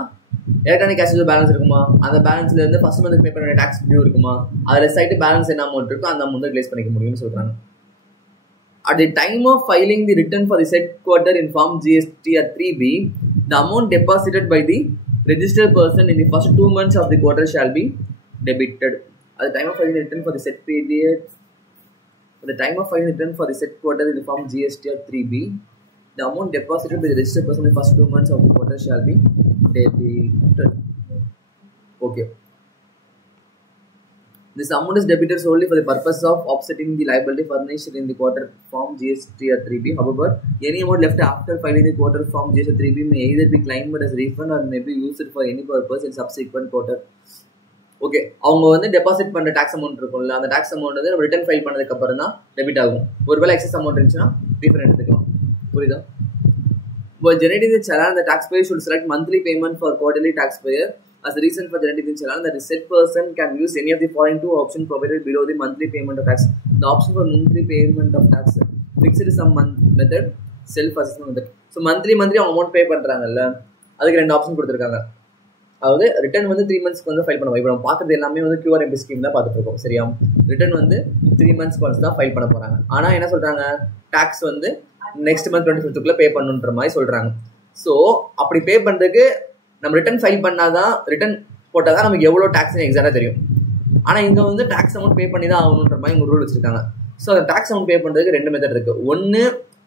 எலக்ட்ரானிக் கேஷ் லெட்ஜர் பேலன்ஸ் இருக்குமா, அந்த பேலன்ஸ்ல இருந்து ஃபர்ஸ்ட் மந்த் பே பண்ண டாக்ஸ் டியூ இருக்குமா, அதுல சைடு பேலன்ஸ் என்ன அமௌண்ட் இருக்கோ அந்த அமௌண்ட் ரிலீஸ் பண்ணிக்க முடியும்னு சொல்றாங்க. At the time of filing the return for the said quarter in form GSTR 3B, the amount deposited by the registered person in the first 2 months of the quarter shall be debited. At the time of filing the return for the said period At the time of filing return for the said quarter in the form GST or 3B, the amount deposited by the registered person in the first 2 months of the quarter shall be debited. Okay. This amount is debited solely for the purpose of offsetting the liability furnished in the quarter form GST or 3B. However, any amount left after filing the quarter form GST or 3B may either be claimed as refund or may be used for any purpose in subsequent quarter. Okay, அவங்க வந்து டெபாசிட் பண்ணுற டேக்ஸ் அமௌண்ட் இருக்கும்ல, அந்த டேக்ஸ் அமௌண்ட் வந்து ரிட்டர்ன் ஃபைல் பண்ணதுக்கு அப்புறம் தான் டெபிட் ஆகும். ஒருவேளை எக்ஸஸ் அமௌண்ட் இருந்துச்சுன்னா ரீஃபண்ட் எடுத்துக்கலாம். புரியுதா? For generating the challan, the taxpayer should select monthly payment for quarterly taxpayer. As the reason for generating the challan, that the said person can use any of the following two options provided below the monthly payment of tax. The option for monthly payment of tax, fixed sum method, self-assessment method. So monthly amount pay பண்றாங்கல்ல, அதுக்கு ரெண்டு ஆப்ஷன் கொடுத்துருக்காங்க. அதாவது ரிட்டர்ன் வந்து 3 months வந்து ஃபைல் பண்ணுவோம். இப்போ நம்ம பார்க்குறது எல்லாமே வந்து QRMP ஸ்கீம் தான் பார்த்துட்டு இருக்கோம். சரியா? ரிட்டர்ன் வந்து 3 months ஒன்ஸ் தான் ஃபைல் பண்ண போறாங்க. ஆனால் என்ன சொல்றாங்க, டாக்ஸ் வந்து நெக்ஸ்ட் மந்த் 25th பே பண்ணுன்ற மாதிரி சொல்றாங்க. ஸோ அப்படி பே பண்றதுக்கு நம்ம ரிட்டர்ன் ஃபைல் பண்ணாதான், ரிட்டர்ன் போட்டால் தான் நமக்கு எவ்வளோ டாக்ஸ் எக்ஸாக்டாக தெரியும். ஆனால் இங்கே வந்து டாக்ஸ் அமௌண்ட் பே பண்ணி தான் ஆகணுன்ற மாதிரி ஒரு ரூல் வச்சிருக்காங்க. ஸோ அந்த டாக்ஸ் அமௌண்ட் பே பண்ணுறதுக்கு ரெண்டு மெத்தட் இருக்கு. ஒன்று,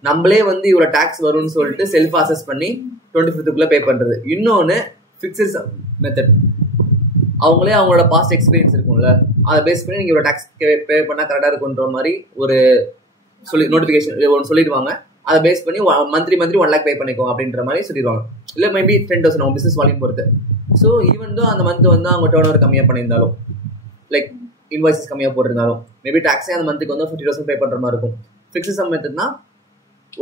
நம்மளே வந்து இவ்வளோ டாக்ஸ் வரும்னு சொல்லிட்டு செல்ஃப் அசஸ் பண்ணி 25th பே பண்ணுறது. இன்னொன்று ஃபிக்ஸட் மெத்தட், அவங்களே அவங்களோட பாஸ்ட் எக்ஸ்பீரியன்ஸ் இருக்கும்ல, அதை பேஸ் பண்ணி நீங்கள் இவ்வளோ டாக்ஸ் பே பண்ணால் கரெக்டாக இருக்குன்ற மாதிரி ஒரு நோட்டிஃபிகேஷன் ஒன்று சொல்லிடுவாங்க. அதை பேஸ் பண்ணி மந்த்லி 1 lakh பே பண்ணிக்கோங்க அப்படின்ற மாதிரி சொல்லிடுவாங்க. இல்லை மேபி 10,000 அவங்க பிஸ்னஸ் வால்யூம் பொறுத்து. ஸோ ஈவன் தான் அந்த மந்த் வந்து அவங்க டர்ன் ஓவர் கம்மியாக பண்ணியிருந்தாலும், லைக் இன்வாய்ஸஸ் கம்மியாக போட்டிருந்தாலும், மேபி டாக்ஸே அந்த மந்த்துக்கு வந்து 50,000 பே பண்ணுற மாதிரி இருக்கும். ஃபிக்ஸட் சம் மெத்தட்னா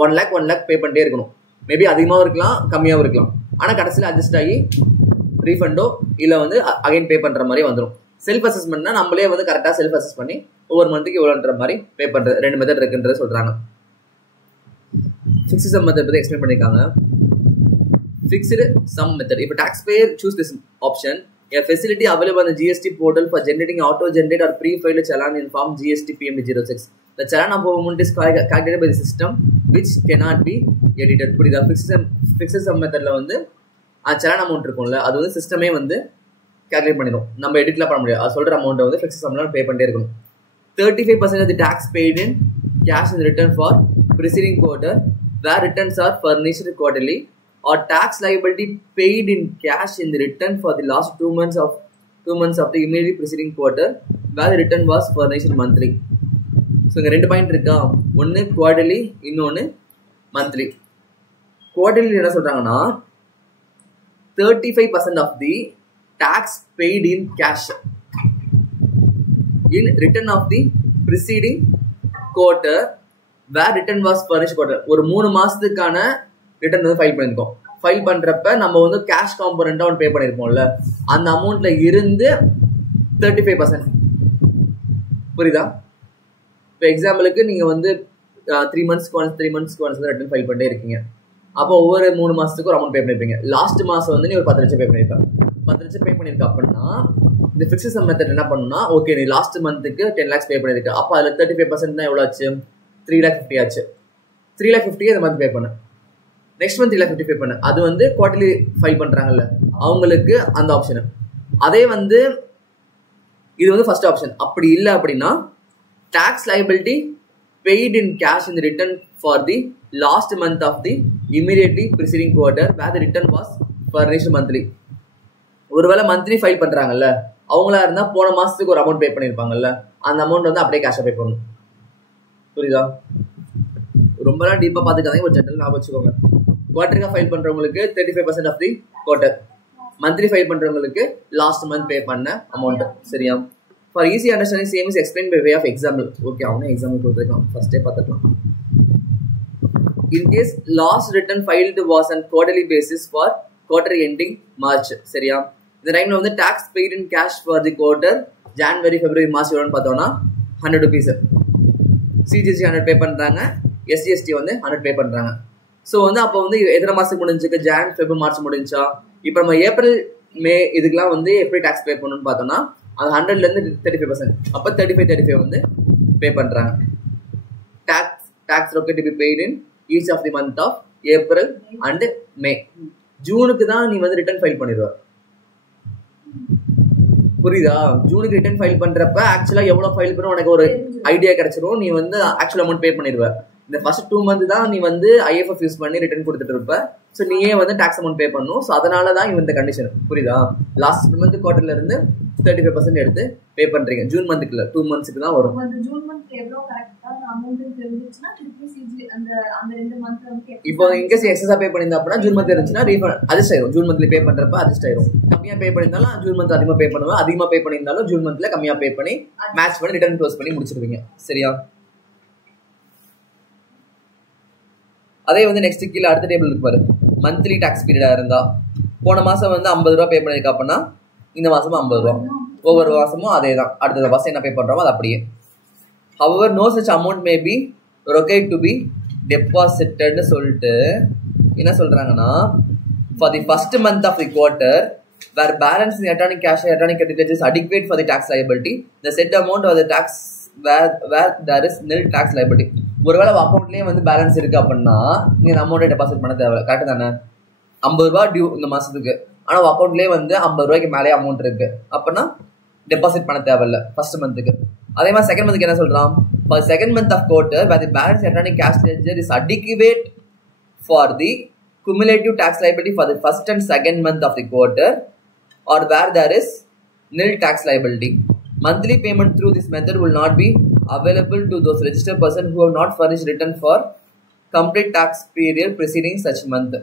1 lakh பே பண்ணிட்டே இருக்கணும். மேபி அதிகமாகவும் இருக்கலாம், கம்மியாகவும் இருக்கலாம். ஆனால் கடைசியில் அட்ஜஸ்ட் ஆகி ரீஃபண்டோ இல்லை வந்து அகைன் பே பண்ணுற மாதிரி வந்துடும். செல்ஃப் அசஸ்மெண்ட்னா நம்மளே வந்து கரெக்டாக செல்ஃப் அசஸ் பண்ணி ஒவ்வொரு மந்த்துக்கு இவ்வளோன்ற மாதிரி பே பண்ணுறது. ரெண்டு மெத்தட் இருக்குன்றத சொல்கிறாங்க. ஃபிக்ஸ்டு சம் மெத்தட் பற்றி எக்ஸ்பிளைன் பண்ணியிருக்காங்க. ஃபிக்ஸ்டு சம் மெத்தட், இப்போ taxpayer choose this option. A facility available on the GST portal for generating auto-generate or pre-filed challan in form GST PMD06. The challan of amount is calculated by the system which cannot be edited. புரியுதா? ஃபிக்ஸ்டு சம் மெத்தட்ல வந்து challan amount இருக்கும்ல, அது வந்து சிஸ்டமே வந்து கால்குலேட் பண்ணிடும். நம்ம எடிட்லாம் பண்ண முடியாது. அது சொல்ற அமௌண்ட்டை வந்து ஃபிக்ஸ்டு சம்ல பே பண்ணிட்டே இருக்கணும். 35% of the tax paid in cash in return for preceding quarter where returns are furnished quarterly, or tax liability paid in cash in the return for the last 2 months of the immediately preceding quarter where the return was furnished monthly. So இங்க ரெண்டு பாயிண்ட் இருக்கா, ஒன்னு குவார்டர்லி, இன்னொன்னு மந்த்லி. குவார்டர்லி என்ன சொல்றாங்கன்னா 35% of the tax paid in cash in return of the preceding quarter where return was furnished quarter. ஒரு 3 மாசத்துக்கான ரிட்டர்ன் வந்து ஃபைல் பண்ணியிருக்கோம். ஃபைல் பண்ணுறப்ப நம்ம வந்து கேஷ் காம்பனண்ட்டாக ஒன்று பே பண்ணியிருப்போம்ல, அந்த அமௌண்ட்ல இருந்து 35%. புரியுதா? இப்போ எக்ஸாம்பிளுக்கு நீங்கள் வந்து 3 months வந்து ரிட்டர்ன் ஃபைல் பண்ணிட்டே இருக்கீங்க. அப்போ ஒவ்வொரு 3 மாதத்துக்கு ஒரு அமௌண்ட் பே பண்ணியிருப்பீங்க. லாஸ்ட் மாதம் வந்து நீ ஒரு 10 லட்சம் பே பண்ணியிருக்க. 10 லட்சம் பே பண்ணியிருக்க அப்படின்னா இந்த ஃபிக்ஸ்டு சம் மெத்தட் என்ன பண்ணுன்னா, ஓகே நீ லாஸ்ட் மந்த்துக்கு 10 lakhs பே பண்ணியிருக்க. அப்போ அதில் 35% தான் எவ்வளோ ஆச்சு? 3,50,000 ஆச்சு. 3,50,000 இந்த மந்த் பே பண்ணு. நெக்ஸ்ட் மந்த் 3,50,000 பே பண்ணு. அது வந்து குவார்டர்லி ஃபைல் பண்றாங்கல்ல, அவங்களுக்கு அந்த ஆப்ஷன். அதே வந்து இது வந்து ஃபர்ஸ்ட் ஆப்ஷன். அப்படி இல்லை அப்படின்னா tax liability paid in cash in return for the last month of the immediately preceding quarter where the return was furnished monthly. ஒருவேளை மந்த்லி ஃபைல் பண்றாங்கல்ல, அவங்களா இருந்தா போன மாசத்துக்கு ஒரு அமௌண்ட் பே பண்ணியிருப்பாங்கல்ல, அந்த அமௌண்ட் வந்து அப்படியே கேஷா பே பண்ணணும். புரியுதா? ரொம்பலாம் டீப்பா பார்த்துக்காதீங்க, ஒரு ஜெனரல் ஞாபகம் வச்சுக்கோங்க. குவார்டருக்கா ஃபைல் பண்றவங்களுக்கு 35% of the quarter, monthly file பண்றவங்களுக்கு லாஸ்ட் மந்த் பே பண்ண அமௌண்ட். சரியா? For easy understanding same is explain by way of example. Okay, அவனே எக்ஸாம்பிள் கொடுத்துருக்கான், ஃபர்ஸ்டே பார்த்துக்கலாம். In case last return filed was and quarterly basis for quarter ending March. சரியா? இந்த டைம்ல வந்து tax paid in cash for the quarter January, February, March எவ்வளோன்னு பார்த்தோம்னா 100 rupees. சிஜிஎஸ்டி 100 பே பண்றாங்க, எஸ்ஜிஎஸ்டி வந்து 100 பே பண்றாங்க. ஸோ வந்து அப்போ வந்து எத்தனை மாசத்துக்கு முடிஞ்சுக்கு? ஜான், ஃபெப்ரவரி, மார்ச் முடிஞ்சா. இப்போ நம்ம ஏப்ரல், மே இதுக்கெல்லாம் வந்து எப்படி டாக்ஸ் பே பண்ணணும்னு பார்த்தோம்னா அது 100லேருந்து 35%. அப்போ 35 வந்து பே பண்றாங்க. Tax required be paid in each of the month of April and May. ஜூனுக்கு தான் நீ வந்து ரிட்டர்ன் ஃபைல் பண்ணிடுவ. புரியுதா? ஜூனுக்கு ரிட்டர்ன் ஃபைல் பண்றப்ப ஆக்சுவலா எவ்வளவு ஃபைல் பண்ண உனக்கு ஒரு ஐடியா கிடைச்சிரும். நீ வந்து ஆக்சுவல் அமௌண்ட் பே பண்ணிடுவ. இந்த ஃபர்ஸ்ட் 2 months தான் நீ வந்து IFF யூஸ் பண்ணி ரிட்டர்ன் கொடுத்துட்டு இருப்ப. ஸோ நீயே வந்து டாக்ஸ் அமௌண்ட் பே பண்ணணும். ஸோ அதனால தான் இந்த கண்டிஷன். புரியுதா? லாஸ்ட் மந்த் குவார்டர்ல இருந்து 35% எடுத்து பே பண்றீங்க. ஜூன் மந்த்க்குல 2 monthsக்கு தான் வரும். ஜூன் மந்த் எவ்வளவு கரெக்ட்டா அமௌண்ட் தெரிஞ்சிச்சுனா திருப்பி சிஜி அந்த 2 month வந்து இப்போ இன்கேஸ் எக்ஸஸா பே பண்ணிருந்தா அப்படின்னா ஜூன் மந்த் இருந்துச்சுன்னா ரீஃபண்ட் அட்ஜஸ்ட் ஆயிரும். ஜூன் மந்த்ல பே பண்றப்ப அட்ஜஸ்ட் ஆயிரும். கம்மியா பே பண்ணிருந்தாலும் ஜூன் மந்த் அதிகமா பே பண்ணுவேன். அதிகமா பே பண்ணிருந்தாலும் ஜூன் மந்த்ல கம்மியா பே பண்ணி மேட்ச் பண்ணி ரிட்டர்ன் க்ளோஸ் பண்ணி முடிச்சிருவீங்க. சரியா? அதே வந்து நெக்ஸ்ட் கீழே அடுத்த டேபிள் இருக்கு பாரு. மந்த்லி டாக்ஸ் பீரியடா இருந்தா போன மாசம் வந்து 50 ரூபா பே பண்ணிருக்கா அப்படின்னா இந்த மாசமும் 50 ரூபா. ஒவ்வொரு மாசமும் அதே தான். அடுத்த மாசம் என்ன பே பண்றோமோ அது அப்படியே. However, no such amount may be required to be deposited னு சொல்லிட்டு என்ன சொல்றாங்கன்னா for the first month of the quarter where balance in electronic cash or electronic credit is adequate for the tax liability, the said amount of the tax where there is nil tax liability. ஒருவேளை அக்கௌண்ட்லயே வந்து பேலன்ஸ் இருக்கு அப்படின்னா நீங்க அமௌண்ட்டை டெபாசிட் பண்ண தேவை. கரெக்ட் தானே? 50 ரூபா டியூ இந்த மாசத்துக்கு. ஆனா அக்கௌண்ட்லயே வந்து 50 ரூபாய்க்கு மேலே அமௌண்ட் இருக்கு அப்படின்னா டெபாசிட் பண்ண தேவையில்ல ஃபர்ஸ்ட் மந்த்துக்கு. அதே மாதிரி செகண்ட் மந்த்க்கு என்ன சொல்றான்? For second month of quarter where the balance electronic cash ledger is adequate for the cumulative tax liability for the first and second month of the quarter or where there is nil tax liability. Monthly payment through this method will not be available to those registered persons who have not furnished return for complete tax period preceding such month.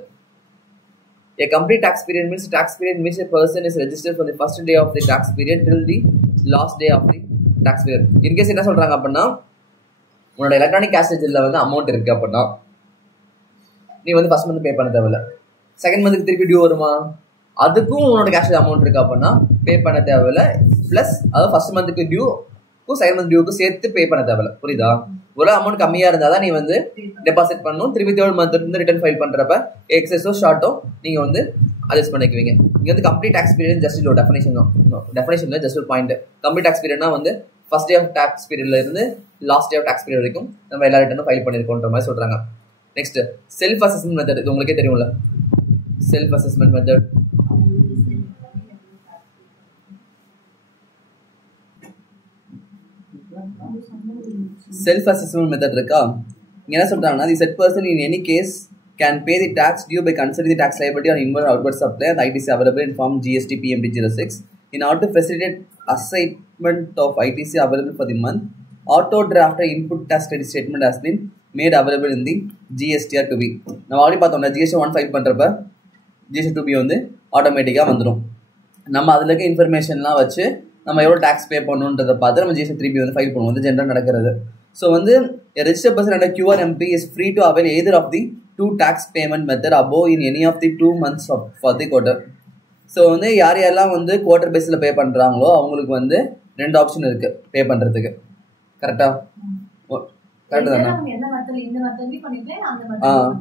A complete tax period means tax period in which a person is registered for the first day of the tax period till the last day of the tax period. In case என்ன சொல்றாங்க அப்படின்னா உன்னோட எலக்ட்ரானிக் கேஷ் லெட்ஜர்ல வந்து அமௌண்ட் இருக்கு அப்படின்னா நீ வந்து ஃபர்ஸ்ட் மந்த் பே பண்ண தேவையில்ல. செகண்ட் மந்த்துக்கு திருப்பி டியூ வருமா? அதுக்கும் உன்னோட கேஷ் அமௌண்ட் இருக்கு அப்படின்னா பே பண்ண தேவையில்ல. பிளஸ் அதாவது ஃபர்ஸ்ட் மந்த்துக்கு டியூக்கும் செகண்ட் மந்த் டியூக்கும் சேர்த்து பே பண்ண தேவையில்ல. புரியுதா? ஒரு அமௌண்ட் கம்மியா இருந்தாதான் நீ வந்து டெபாசிட் பண்ணணும். திருப்பி தேர்ட் மந்த் இருந்து ரிட்டர்ன் ஃபைல் பண்றப்ப எக்ஸஸோ ஷார்ட்டோ நீங்க வந்து அட்ஜஸ்ட் பண்ணிக்குவீங்க. இங்க வந்து கம்ப்ளீட் டாக்ஸ் பீரியட் ஜஸ்ட் ஒரு டெஃபினேஷன் தான். டெஃபினேஷன்ல ஜஸ்ட் ஒரு பாயிண்ட். கம்ப்ளீட் டாக்ஸ் பீரியட்னா வந்து ஃபர்ஸ்ட் டே ஆஃப் டாக்ஸ் பீரியட்ல இருந்து last day of tax period வரைக்கும் நம்ம எல்லா ரிட்டர்னும் ஃபைல் பண்ணிருக்கோன்ற மாதிரி சொல்றாங்க. Next self assessment method. இது உங்களுக்கே தெரியும்ல, self assessment method. Self assessment method இருக்கா? என்ன சொல்றாங்கன்னா the set person in any case can pay the tax due by considering the tax liability on inward outward supply and ITC available in form GST PMT06. In order to facilitate assignment of ITC available for the month, auto draft input tax credit statement has been made available in the GSTR to be. நம்ம ஆல்ரெடி பார்த்தோம்னா GST 1 ஃபைல் பண்றப்ப GST 2B வந்து ஆட்டோமேட்டிக்கா வந்துடும். நம்ம அதுல இருக்க இன்ஃபர்மேஷன்லாம் வச்சு நம்ம எவ்வளோ டேக்ஸ் பே பண்ணணுன்றதை பார்த்து நம்ம GST 3B வந்து ஃபைல் பண்ணுவோம். வந்து ஜென்ரல் நடக்கிறது. ஸோ வந்து registered person under QRMP is free to avail either of the two tax payment method above in any of the 2 months for the quarter. So வந்து யாரெல்லாம் வந்து குவார்டர் பேஸில் பே பண்ணுறாங்களோ அவங்களுக்கு வந்து 2 ஆப்ஷன் இருக்கு பே பண்ணுறதுக்கு. கரெக்டா? கரெக்டு தானே?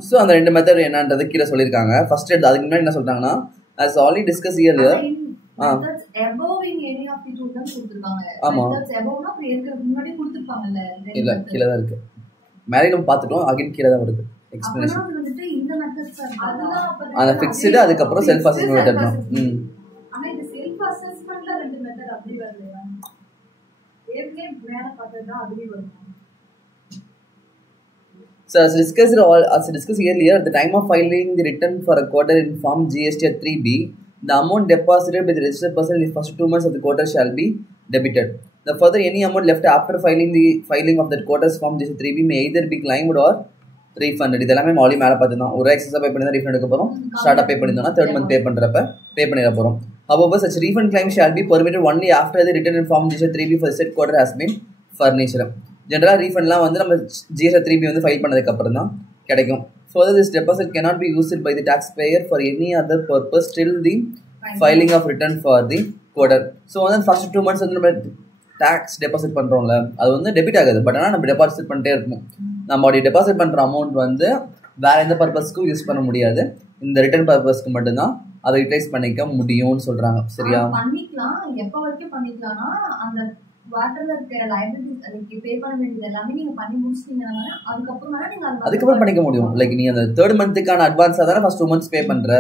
ஸோ அந்த 2 மெத்தட் என்னன்றது கீழே சொல்லியிருக்காங்க. ஃபர்ஸ்ட் எடுத்து அதுக்கு முன்னாடி என்ன சொல்றாங்கன்னா as already discussed earlier. ஆமா இல்ல கீழே தான் இருக்கு. மேலே நம்ம பார்த்துட்டோம். அகைன் கீழே தான் வருது எக்ஸ்பிளனேஷன். அந்த ஃபிக்ஸ்டு அதுக்கப்புறம் செல்ஃப் அசஸ்மெண்ட் மெத்தட் தான். ஆனா இது செல்ஃப் அசஸ்மென்ட்ல 2 மெத்தட் அப்படி வரலையா? ஏற்கனவே மேல பார்த்ததா அதுவே வரும். So as discussed earlier, at the time of filing the return for a quarter in form GST 3B, the amount deposited by the registered person in the first 2 months of the quarter shall be debited. The further any amount left after filing of that quarter's form GST 3B may either be claimed or refunded. இது எல்லாமே மாலி மேலே பார்த்துதான். ஒரு எக்ஸஸா பே பண்ணி தான் ரீஃபண்ட் எடுக்க போகிறோம். ஷார்ட்டாக பே பண்ணியிருந்தோம்னா தேர்ட் மந்த் பே பண்ணுறப்ப பே பண்ணிட போகிறோம். However, such refund claim shall be permitted only after the return in form GST 3B for the said quarter has been furnished. ஜென்ரலாக ரீஃபண்ட்லாம் வந்து நம்ம GST 3B வந்து ஃபைல் பண்ணதுக்கப்புறம் தான் கிடைக்கும். Further, this deposit cannot be used by the taxpayer for any other purpose till the filing of return for the quarter. So வந்து ஃபர்ஸ்ட் 2 months வந்து நம்ம டேக்ஸ் டெபாசிட் பண்ணுறோம்ல அது வந்து டெபிட் ஆகுது. பட் ஆனால் நம்ம டெபாசிட் பண்ணிட்டே இருக்கணும். நம்மளுடைய டெபாசிட் பண்ணுற அமௌண்ட் வந்து வேற எந்த பர்பஸ்க்கும் யூஸ் பண்ண முடியாது. இந்த ரிட்டர்ன் பர்பஸ்க்கு மட்டும்தான் அதை யூட்டிலைஸ் பண்ணிக்க முடியும்னு சொல்றாங்க. சரியா? பண்ணிக்கலாம். எப்போ வரைக்கும் பண்ணிக்கலாம்னா அந்த குவார்டர்ல இருக்க லைபிலிட்டிஸ் அதுக்கு பே பண்ண வேண்டியது எல்லாமே நீங்க பண்ணி முடிச்சிட்டீங்கன்னா அதுக்கப்புறம் பண்ணிக்க முடியும். லைக் நீ அந்த தேர்ட் மந்த்துக்கான அட்வான்ஸா தானே ஃபர்ஸ்ட் 2 months பே பண்ற.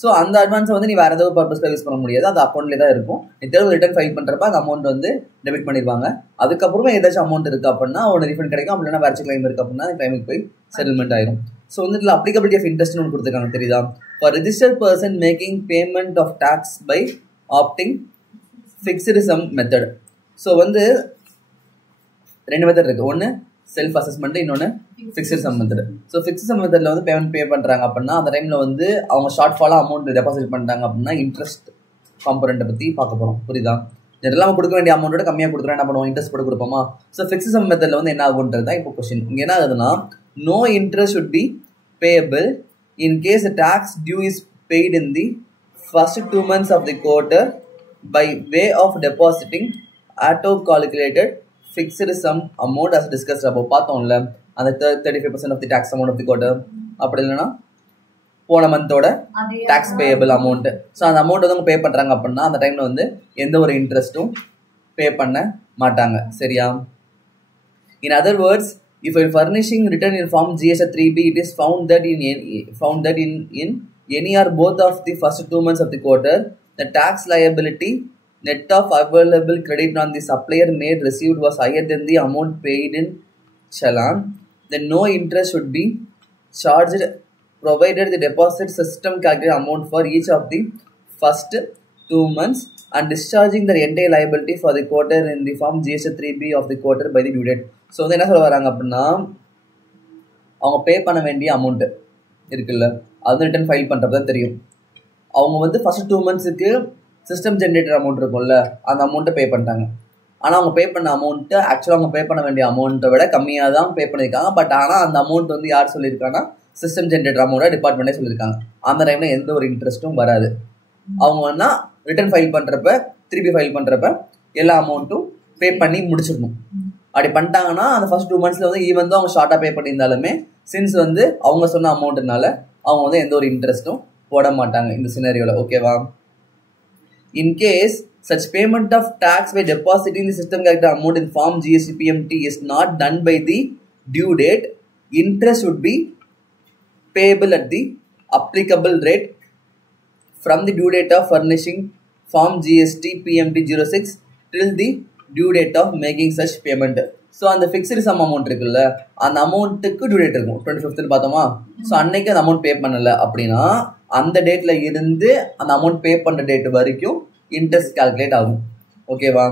ஸோ அந்த அட்வான்ஸை வந்து நீ வேறு ஏதாவது பர்பஸ்க்காக யூஸ் பண்ண முடியாது, அது அக்கௌண்ட்லேயே தான் இருக்கும். நீ திரும்ப ரிட்டர்ன் ஃபைல் பண்ணுறப்ப அந்த அமௌண்ட் வந்து டெபிட் பண்ணிடுவாங்க. அதுக்கப்புறமா ஏதாச்சும் அமௌண்ட் இருக்குது அப்படின்னா அவனோட ரீஃபண்ட் கிடைக்கும். அப்படின்னா வேறு கிளைம் இருக்குது அப்படின்னா அந்த கிளைமுக்கு போய் செட்டில்மெண்ட் ஆயிடும். ஸோ வந்து இதில் அப்ளிகபிலிட்டி ஆஃப் இன்ட்ரெஸ்ட்னு ஒன்று கொடுத்துருக்காங்க தெரியுதா? For registered person making payment of tax by opting fixed sum method. So வந்து 2 மெத்தட் இருக்குது. ஒன்று செல்ஃப் அசஸ்மெண்ட், இன்னொன்று fixed sum method. So fixed sum மெத்தடில் வந்து பேமெண்ட் பே பண்ணுறாங்க அப்படின்னா அந்த டைமில் வந்து அவங்க ஷார்ட் ஃபாலாக அமௌண்ட் டெபாசிட் பண்ணுறாங்க அப்படின்னா இன்ட்ரெஸ்ட் காம்பனண்ட்டை பற்றி பார்க்க போகிறோம். புரியுதா? ஜெனரலாக நம்ம கொடுக்க வேண்டிய அமௌண்ட்டோட கம்மியாக கொடுக்குறோம், என்ன பண்ணுவோம், இன்ட்ரெஸ்ட் போட்டு கொடுப்போமா? ஸோ ஃபிக்ஸ்டு சம் மெத்தடில் வந்து என்ன ஆகுன்றது தான் இப்போ கொஸ்டின். இங்கே என்ன ஆகுதுன்னா, no interest should be payable in case tax due is paid in the first 2 months of the quarter by way of depositing auto calculated fixed sum amount as discussed above. பார்த்தோம்ல அந்த 35% of the tax amount of the quarter, அப்படி இல்லைன்னா போன மந்தோட டாக்ஸ் பேயபிள் அமௌண்ட். ஸோ அந்த அமௌண்ட் வந்து அவங்க பே பண்ணுறாங்க அப்படின்னா அந்த டைமில் வந்து எந்த ஒரு இன்ட்ரெஸ்ட்டும் பே பண்ண மாட்டாங்க. சரியா? In other words, if a furnishing written in form GST 3B, it is found that in any or both of the first 2 months of the quarter, the tax liability net of available credit on the supplier made received was higher than the amount paid in challan, then no interest should be charged provided the deposit system calculated amount for each of the first 2 months and discharging the entire liability for the quarter in the form GST 3B of the quarter by the due date. So வந்து என்ன சொல்ல வராங்க அப்படின்னா, அவங்க பே பண்ண வேண்டிய அமௌண்ட்டு இருக்குல்ல, அது ரிட்டர்ன் ஃபைல் பண்ணுறது தான் தெரியும். அவங்க வந்து ஃபர்ஸ்ட் 2 monthsக்கு சிஸ்டம் ஜென்ரேட்டர் அமௌண்ட் இருக்கும்ல, அந்த அமௌண்ட்டை பே பண்ணிட்டாங்க. ஆனால் அவங்க பே பண்ண அமௌண்ட்டு ஆக்சுவலாக அவங்க பே பண்ண வேண்டிய அமௌண்ட்டை விட கம்மியாக தான் பே பண்ணியிருக்காங்க. பட் ஆனால் அந்த அமௌண்ட் வந்து யார் சொல்லியிருக்காங்கன்னா சிஸ்டம் ஜென்ரேட்டர் அமௌண்ட்டை டிபார்ட்மெண்ட்டே சொல்லியிருக்காங்க. அந்த டைமில் எந்த ஒரு இன்ட்ரெஸ்ட்டும் வராது. அவங்க வேணால் ரிட்டர்ன் ஃபைல் பண்ணுறப்ப, திருப்பி ஃபைல் பண்ணுறப்ப எல்லா அமௌண்ட்டும் பே பண்ணி முடிச்சிடணும். அப்படி பண்ணிட்டாங்கன்னா அந்த ஃபர்ஸ்ட் 2 monthsல வந்து ஈவன் தான் அவங்க ஷார்ட்டாக பே பண்ணியிருந்தாலுமே சின்ஸ் வந்து அவங்க சொன்ன அமௌண்ட்னால அவங்க வந்து எந்த ஒரு இன்ட்ரெஸ்ட்டும் போட மாட்டாங்க இந்த சினாரியோவில். ஓகேவா? In case such payment of tax by depositing the system calculated amount in form GST PMT is not done by the due date, interest would be payable at the applicable rate from the due date of furnishing form GST PMT 06 till the due date of making such payment. So அந்த ஃபிக்ஸ்டு சம் அமௌண்ட் இருக்குல்ல, அந்த அமௌண்ட்டுக்கு டியூ டேட் இருக்கும். 25th பார்த்தோமா? ஸோ அன்னைக்கு அந்த அமௌண்ட் பே பண்ணலை அப்படின்னா அந்த டேட்டில் இருந்து அந்த அமௌண்ட் பே பண்ணுற டேட் வரைக்கும் இன்ட்ரெஸ்ட் கால்குலேட் ஆகும். ஓகேவா?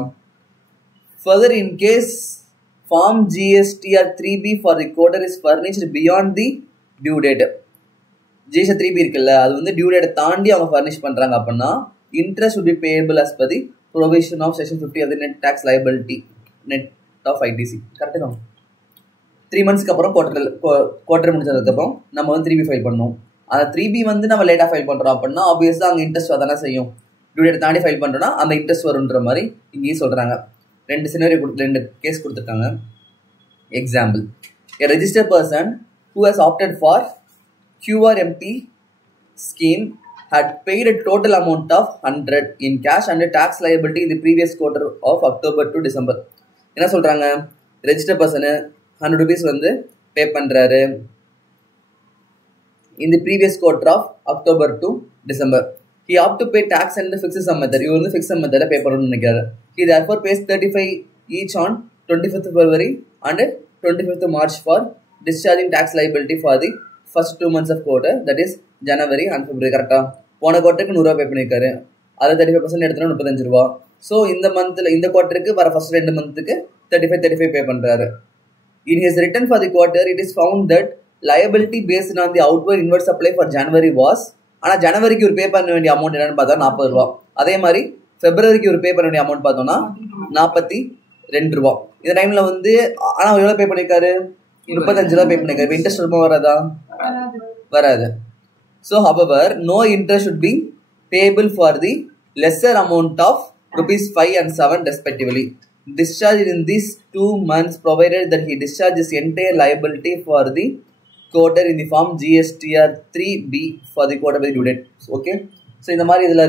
Further, in case form GSTR 3B for the quarter is furnished beyond the due date, GST 3B இருக்குல்ல, அது வந்து டியூ டேட்டை தாண்டி அவங்க ஃபர்னிஷ் பண்ணுறாங்க அப்படின்னா interest would be payable as per the provision of section 50 of the net tax liability net of ITC. Correct தான். 3 monthsக்கு அப்புறம் குவார்டர் முடிஞ்சதுக்கப்புறம் நம்ம வந்து 3B ஃபைல் பண்ணோம். அந்த 3B வந்து நம்ம லேட்டாக ஃபைல் பண்ணுறோம் அப்படின்னா ஆப்வியஸாக அங்கே இன்ட்ரெஸ்ட் வரதானே செய்யும். டியூ டேட் தாண்டி ஃபைல் பண்ணுறோன்னா அந்த இன்ட்ரெஸ்ட் வருன்ற மாதிரி இங்கேயும் சொல்கிறாங்க. 2 கேஸ் கொடுத்துருக்காங்க. Example, a registered person who has opted for QRMP scheme had paid a total amount of 100 in cash and a tax liability in the previous quarter of October to December. என்ன சொல்கிறாங்க, ரெஜிஸ்டர் பர்சனு 100 rupees வந்து பே பண்ணுறாரு in the previous quarter of October to December. He opt to pay tax and the fixed sum method. இவர் வந்து fixed sum method பே பண்ணணும்னு நினைக்கிறாரு. He therefore pays 35 each on 25th February and 25th March for discharging tax liability for the first 2 months of quarter, that is January and February. கரெக்டாக போன குவார்ட்டருக்கு 100 ரூபா பே பண்ணியிருக்காரு. அது 35% எடுத்தோன்னா 35 ரூபா. ஸோ இந்த மந்த்தில் இந்த குவார்ட்டருக்கு வர ஃபர்ஸ்ட் 2 monthsக்கு 35 பே பண்ணுறாரு. In his return for the quarter, it is found that liability based on the outward inward supply for January was, ஆனால் ஜனவரிக்கு ஒரு பே பண்ண வேண்டிய அமௌண்ட் என்னன்னு பார்த்தா 40 ரூபா. அதே மாதிரி ஃபெப்ரவரிக்கு ஒரு பே பண்ண வேண்டிய அமௌண்ட் பார்த்தோம்னா 42 ரூபா. இந்த டைமில் வந்து ஆனால் எவ்வளோ பே பண்ணியிருக்காரு, 35 ரூபா பே பண்ணியிருக்காரு. இன்ட்ரெஸ்ட் ரொம்ப வராதா? வராது. So however, no interest should be payable for the lesser amount of ₹5 and 7 respectively. Discharged in these 2 months provided that he discharges entire liability for the quarter in the form GSTR 3B for the quarter by due date. Okay. So இந்த மாதிரி இதில்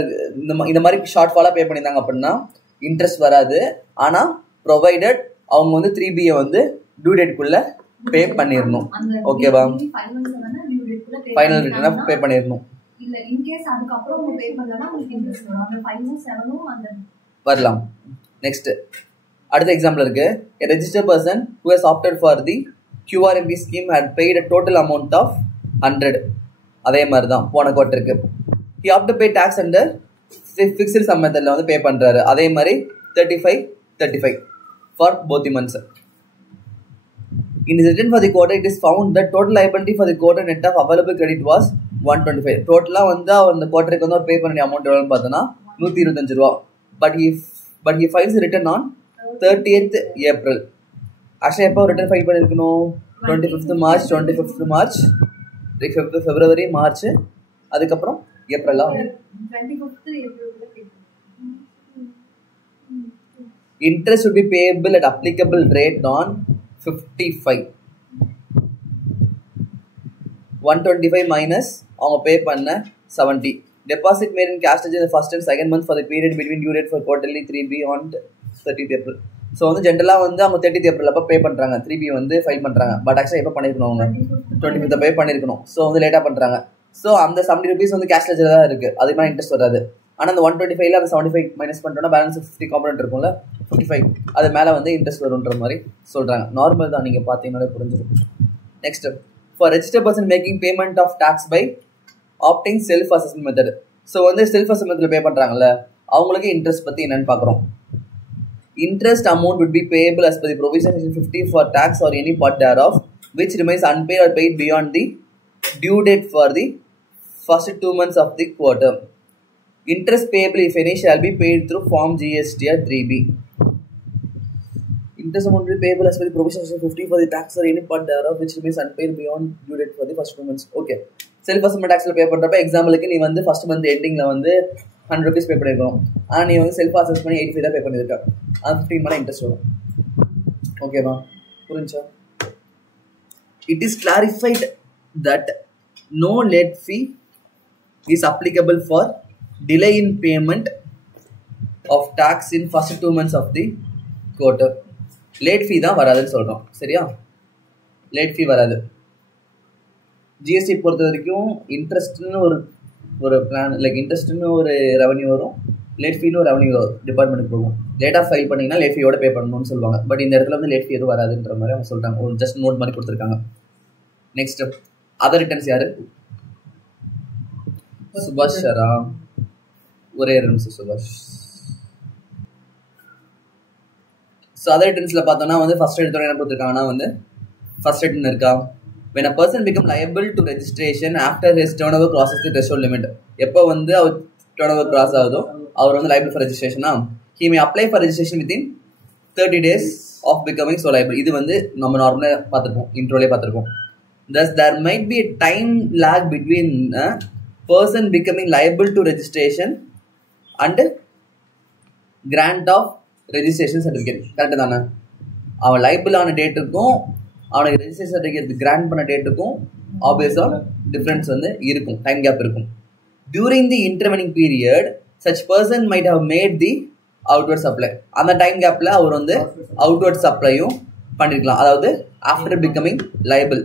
இந்த மாதிரி ஷார்ட் ஃபாலாக பே பண்ணியிருந்தாங்க அப்படின்னா இன்ட்ரெஸ்ட் வராது. ஆனால் ப்ரொவைடட் அவங்க வந்து 3Bயை வந்து டியூ டேட்குள்ளே பே பண்ணிடணும். ஓகேவா? ஃபைனல் ரிட்டர்னாக பே பண்ணிடணும். இல்ல இன்கேஸ் அதுக்கப்புறம் உங்க பே பண்ணலன்னா உங்களுக்கு இன்ட்ரெஸ்ட் வரும். அந்த 5 7 அந்த வரலாம். நெக்ஸ்ட் அடுத்த எக்ஸாம்பிள் இருக்கு. A registered person who has opted for the QRMP scheme had paid a total amount of 100. அதே மாதிரி தான் போன குவார்ட்டருக்கு he opted to pay tax under fixed sum மெத்தட்ல வந்து பே பண்றாரு. அதே மாதிரி 35 for both the months. In his return for the quarter, it is found that total liability for the quarter net of available credit was 125. டோட்டலா வந்து அந்த குவார்ட்டருக்கு வந்து பே பண்ண அமௌண்ட் எவ்வளவுன்னு பார்த்தோன்னா 125 ரூபா. But he files return on 30th April. Actually எப்போ ரிட்டர்ன் ஃபைல் பண்ணியிருக்கணும்? 25th March, 25th March, 5th February, March, அதுக்கப்புறம் ஏப்ரலா? 25th April. Interest should be payable at applicable rate on 55. 125 minus அவங்க பே பண்ண 70. Deposit made in cash in the first and second month for the period between due date for quarterly 3B on 30th April. So வந்து ஜென்ரலாக வந்து அவங்க 30th April அப்போ பே பண்ணுறாங்க, 3B வந்து ஃபைல் பண்ணுறாங்க. பட் ஆக்சுவலாக எப்போ பண்ணியிருக்கணும்? அவங்க 25th பே பண்ணியிருக்கணும். ஸோ வந்து லேட்டாக பண்ணுறாங்க. ஸோ அந்த 70 rupees வந்து கேஷ் லெஜர் தான் இருக்குது, அது மாதிரி இன்ட்ரெஸ்ட் வராது. ஆனால் அந்த 125ல அந்த 75 மைனஸ் பண்ணிட்டோம்னா பேலன்ஸ் 50 காம்பனண்ட் இருக்கும்ல, 55 அது மேலே வந்து இன்ட்ரெஸ்ட் வரும்ன்ற மாதிரி சொல்கிறாங்க. நார்மல் தான், நீங்கள் பார்த்தீங்கன்னாலே புரிஞ்சிருக்கும். Next, for registered person making payment of tax by opting self assessment method. So வந்து செல்ஃப் அசஸ்மெண்ட்டில் பே பண்ணுறாங்கல்ல, அவங்களுக்கு இன்ட்ரெஸ்ட் பற்றி என்னென்னு பார்க்குறோம். Interest amount would be payable as per the provision section 50 for tax or any part thereof which remains unpaid or paid beyond the due date for the first 2 months of the quarter. Interest payable, if any, shall be paid through Form GST or 3B. Interest amount will be payable as per the provision section 50 for the tax or any part thereof which remains unpaid beyond due date for the first 2 months. Okay. Self assessment tax pay பண்றப்ப எக்ஸாம்பிளுக்கு நீ வந்து ஃபர்ஸ்ட் மந்த் எண்டிங்ல வந்து 100 rupees பே பண்ணிருக்கோம். ஆனால் நீ வந்து செல்ஃப் அசஸ் பண்ணி 85 தான் பே பண்ணியிருக்க. அது 15 மணி இன்ட்ரெஸ்ட் வரும். ஓகேவா? புரிஞ்சா? It is clarified that no late fee is applicable for delay in payment of tax in first 2 months of the quarter. Late ஃபீ தான் வராதுன்னு சொல்கிறோம். சரியா? லேட் ஃபீ வராது. ஜிஎஸ்டி பொறுத்த வரைக்கும் இன்ட்ரெஸ்ட்னு ஒரு பிளான், லைக் இன்ட்ரெஸ்ட்னு ஒரு ரெவன்யூ வரும், லேட் ஃபீன்னு ஒரு ரெவன்யூ டிபார்ட்மெண்ட்டுக்கு போகும். லேட்டாக ஃபைல் பண்ணிங்கன்னா லேட் ஃபீயோட பே பண்ணணும்னு சொல்லுவாங்க. பட் இந்த இடத்துல வந்து லேட் ஃபீ எதுவும் வராதுன்ற மாதிரி அவங்க சொல்கிறாங்க. ஒரு ஜஸ்ட் நோட் மாதிரி கொடுத்துருக்காங்க. நெக்ஸ்ட், அதர் ரிட்டர்ன்ஸ் யாரு? சுபாஷ் ஷரா. ஒரே நிமிஷம் சுபாஷ். ஸோ அதர் ரிட்டர்ன்ஸில் பார்த்தோம்னா வந்து ஃபர்ஸ்ட் எடுத்தோட என்ன கொடுத்துருக்காங்கன்னா வந்து ஃபர்ஸ்ட் ரிட்டர்ன் இருக்கா? When a person become liable to registration after his turnover crosses the threshold limit. எப்போ வந்து அவர் turnover cross ஆகுதோ அவர் வந்து liable for registration. He may apply for registration within 30 days of becoming so liable. இது வந்து நம்ம நார்மலாக பார்த்துருக்கோம், இன்ட்ரோலே பார்த்துருக்கோம். Thus there might be a time lag between a person becoming liable to registration and grant of registration certificate. Correct தானே? அவன் லைபிள் ஆன டேட்டுக்கும் அவனுக்கு ரெஜிஸ்ட்ரேஷன் சர்டிஃபிகேட் கிராண்ட் பண்ண டேட்டுக்கும் ஆப்வியஸாக டிஃப்ரென்ஸ் வந்து இருக்கும், டைம் கேப் இருக்கும். During the intervening period such person might have made the outward supply. அந்த டைம் கேப்பில் அவர் வந்து அவுட்வர்ட் சப்ளையும் பண்ணியிருக்கலாம், அதாவது ஆஃப்டர் பிகமிங் லைபிள்.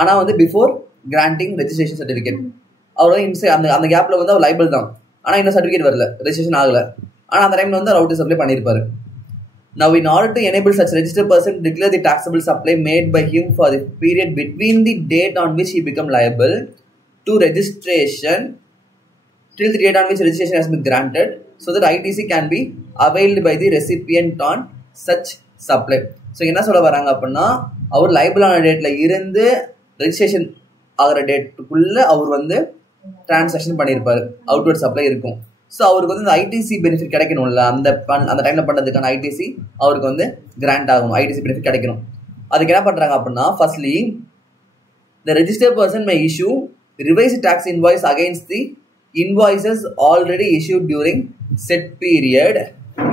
ஆனால் வந்து பிஃபோர் கிராண்டிங் ரெஜிஸ்ட்ரேஷன் சர்டிஃபிகேட் அவர் வந்து அந்த கேப்பில் வந்து அவர் லைபிள் தான், ஆனால் இன்னும் சர்டிஃபிகேட் வரல, ரெஜிஸ்ட்ரேஷன் ஆகலை. ஆனால் அந்த டைமில் வந்து அவர் அவுட்வர்ட் சப்ளை பண்ணியிருப்பாரு. Now, in order to enable such registered person to declare the taxable supply made by him for the period between the date on which he become liable to registration till the date on which registration has been granted, so that ITC can be availed by the recipient on such supply. So, என்ன சொல்ல வராங்க அப்படின்னா, அவர் லைபிள் ஆன டேட்ல இருந்து ரெஜிஸ்ட்ரேஷன் ஆகிற டேட்டுக்குள்ள அவர் வந்து டிரான்சாக்ஷன் பண்ணியிருப்பாரு, அவுட்வர்ட் சப்ளை இருக்கும். ஸோ அவருக்கு வந்து இந்த ஐடிசி பெனிஃபிட் கிடைக்கணும்ல, அந்த டைமில் பண்ணுறதுக்கான ஐடிசி அவருக்கு வந்து கிராண்ட் ஆகும், ஐடிசி பெனிஃபிட் கிடைக்கணும். அதுக்கு என்ன பண்ணுறாங்க அப்படின்னா, firstly the registered person may issue revised tax invoice against the invoices already issued during set period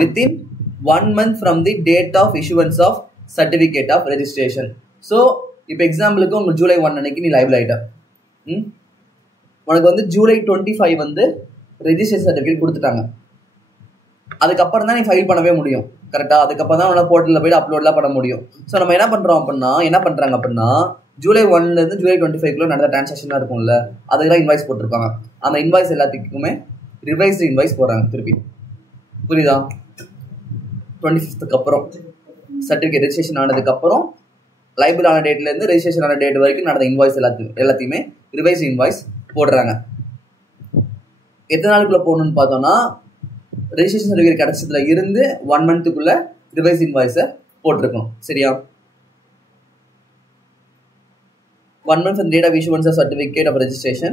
within 1 month from the date of issuance of certificate of registration. So இப்போ எக்ஸாம்பிளுக்கு உங்களுக்கு July 1 அன்னைக்கு நீ லைபிள் ஆகிட்ட, உனக்கு வந்து July 25 வந்து ரெஜிஸ்ட்ரேஷன் சர்டிஃபிகேட் கொடுத்துட்டாங்க. அதுக்கப்புறம் தான் நீ ஃபைல் பண்ணவே முடியும். கரெக்டா? அதுக்கப்புறம் தான் உன்னோட போர்ட்டலில் போய்ட்டு அப்லோட்லாம் பண்ண முடியும். ஸோ நம்ம என்ன பண்ணுறாங்க அப்படின்னா ஜூலை 1 ஜூலை 25 நடந்த டிரான்சாக்ஷனாக இருக்கும்ல, அதுக்கெல்லாம் இன்வாய்ஸ் போட்டிருப்பாங்க. அந்த இன்வாய்ஸ் எல்லாத்துக்குமே ரிவைஸ்டு இன்வாய்ஸ் போடுறாங்க திருப்பி. புரியுதா? 25க்கு அப்புறம் சர்டிஃபிகேட் ரெஜிஸ்ட்ரேஷன் ஆனதுக்கப்புறம் லைபிள் ஆன டேட்லேருந்து ரெஜிஸ்ட்ரேஷன் ஆன டேட் வரைக்கும் நடந்த இன்வாய்ஸ் எல்லாத்தையுமே ரிவைஸ்டு இன்வாய்ஸ் போடுறாங்க. எத்தனை நாளுக்குள்ளே போகணும்னு பார்த்தோம்னா ரெஜிஸ்ட்ரேஷன் சர்டிஃபிகேட் கிடைச்சதுல இருந்து 1 மந்த்துக்குள்ள ரிவைஸ் இன்வாய்ஸை போட்டிருக்கணும். சரியா? 1 month from the date of issuance of certificate of registration.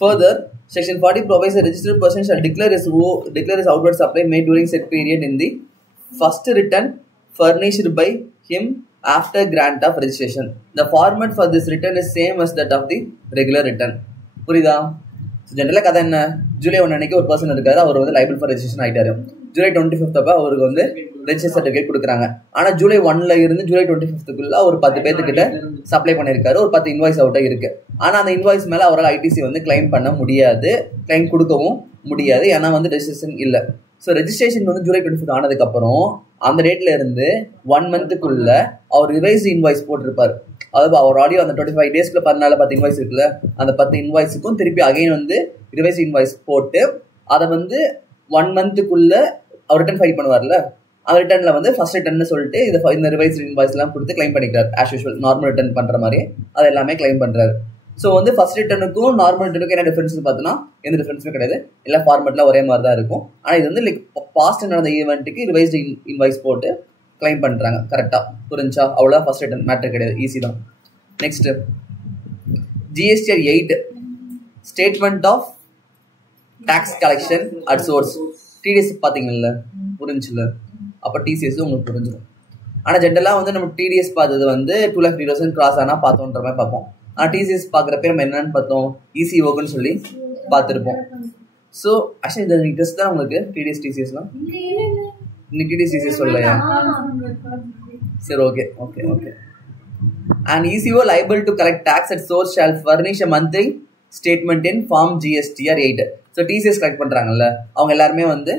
Further, Section 40 provides a registered person shall declare his outward supply made during said period in the first return furnished by him after grant of registration. The format for this return is same as that of the regular return. புரியுதா? ஜென்ரலாக கதை என்ன, ஜூலை 1 அன்னைக்கு ஒரு பர்சன் இருக்காரு, அவர் வந்து லைபிள் ஃபார் ரெஜிஸ்ட்ரேஷன் ஆகிட்டாரு. ஜூலை 25 அப்போ அவருக்கு வந்து ரெஜிஸ்டர் சர்டிஃபிகேட் கொடுக்குறாங்க. ஆனால் ஜூலை 1 இருந்து ஜூலை 25 ஒரு 10 பேர்த்துக்கிட்ட சப்ளை பண்ணியிருக்காரு, ஒரு 10 இன்வாய்ஸ் அவுட்டாக இருக்கு. ஆனால் அந்த இன்வாய்ஸ் மேலே அவரால் ஐடிசி வந்து கிளைம் பண்ண முடியாது, கிளைம் கொடுக்கவும் முடியாது, ஏன்னா வந்து ரெஜிஸ்ட்ரேஷன் இல்லை. ஸோ ரெஜிஸ்ட்ரேஷன் வந்து ஜூலை 25 ஆனதுக்கப்புறம் அந்த டேட்ல இருந்து 1 மந்த்துக்குள்ள அவர் ரிவைஸ்டு இன்வாய்ஸ் போட்டிருப்பார். அதாவது அவர் ஆடியோ அந்த 25 டேஸ்க்குள்ள 10 இன்வாய்ஸ் இருக்குல்ல, அந்த 10 இன்வாய்ஸுக்கும் திருப்பி அகைன் வந்து ரிவைஸ் இன்வாய்ஸ் போட்டு அதை வந்து 1 மந்த்துக்குள்ள அவர் ரிட்டர்ன் ஃபைல் பண்ணுவார்ல, அந்த ரிட்டர்னில் வந்து ஃபர்ஸ்ட் ரிட்டர்ன்னு சொல்லிட்டு இந்த ரிவைஸ் இன்வாய்ஸ்லாம் கொடுத்து கிளைம் பண்ணிக்கிறார். ஆஸ் யூஷுவல் நார்மல் ரிட்டர்ன் பண்ணுற மாதிரி அது எல்லாமே கிளைம் பண்ணுறாரு. ஸோ வந்து ஃபர்ஸ்ட் ரிட்டர்னுக்கும் நார்மல் ரிட்டர்னுக்கும் என்ன டிஃபரன்ஸ்னு பார்த்தோன்னா எந்த டிஃபரன்ஸுமே கிடையாது, எல்லா ஃபார்மெட்லாம் ஒரே மாதிரி தான் இருக்கும். ஆனால் இது வந்து லைக் பாஸ்ட் நடந்த ஈவெண்ட்டுக்கு ரிவைஸ்டு இன்வாய்ஸ் போட்டு கிளைம் பண்ணுறாங்க. கரெக்டாக புரிஞ்சா? அவ்வளோ ஃபர்ஸ்ட் ரிட்டர்ன் மேட்டர் கிடையாது, ஈஸி தான். Next GSTR 8 statement of tax collection at source. TDS பார்த்தீங்கல்ல, புரிஞ்சுல? அப்போ TCS உங்களுக்கு புரிஞ்சிடும். ஆனால் ஜென்ரலாக வந்து நம்ம TDS பார்த்தது வந்து 2,50,000 கிராஸ் ஆனால் பார்த்தோன்ற மாதிரி பார்ப்போம். ஆனால் TCS பார்க்குறப்ப நம்ம என்னன்னு பார்த்தோம், ECOக்குன்னு சொல்லி பார்த்துருப்போம். ஸோ ஆக்சுவலி இந்த டெஸ்ட் தான் உங்களுக்கு TCSலாம் இன்னைக்கு TCS சொல்லலையா? சரி, okay. An ECO liable to collect tax at source shall furnish a monthly statement in form GSTR 8. So TCS collect பண்ணுறாங்கல்ல, அவங்க எல்லாருமே வந்து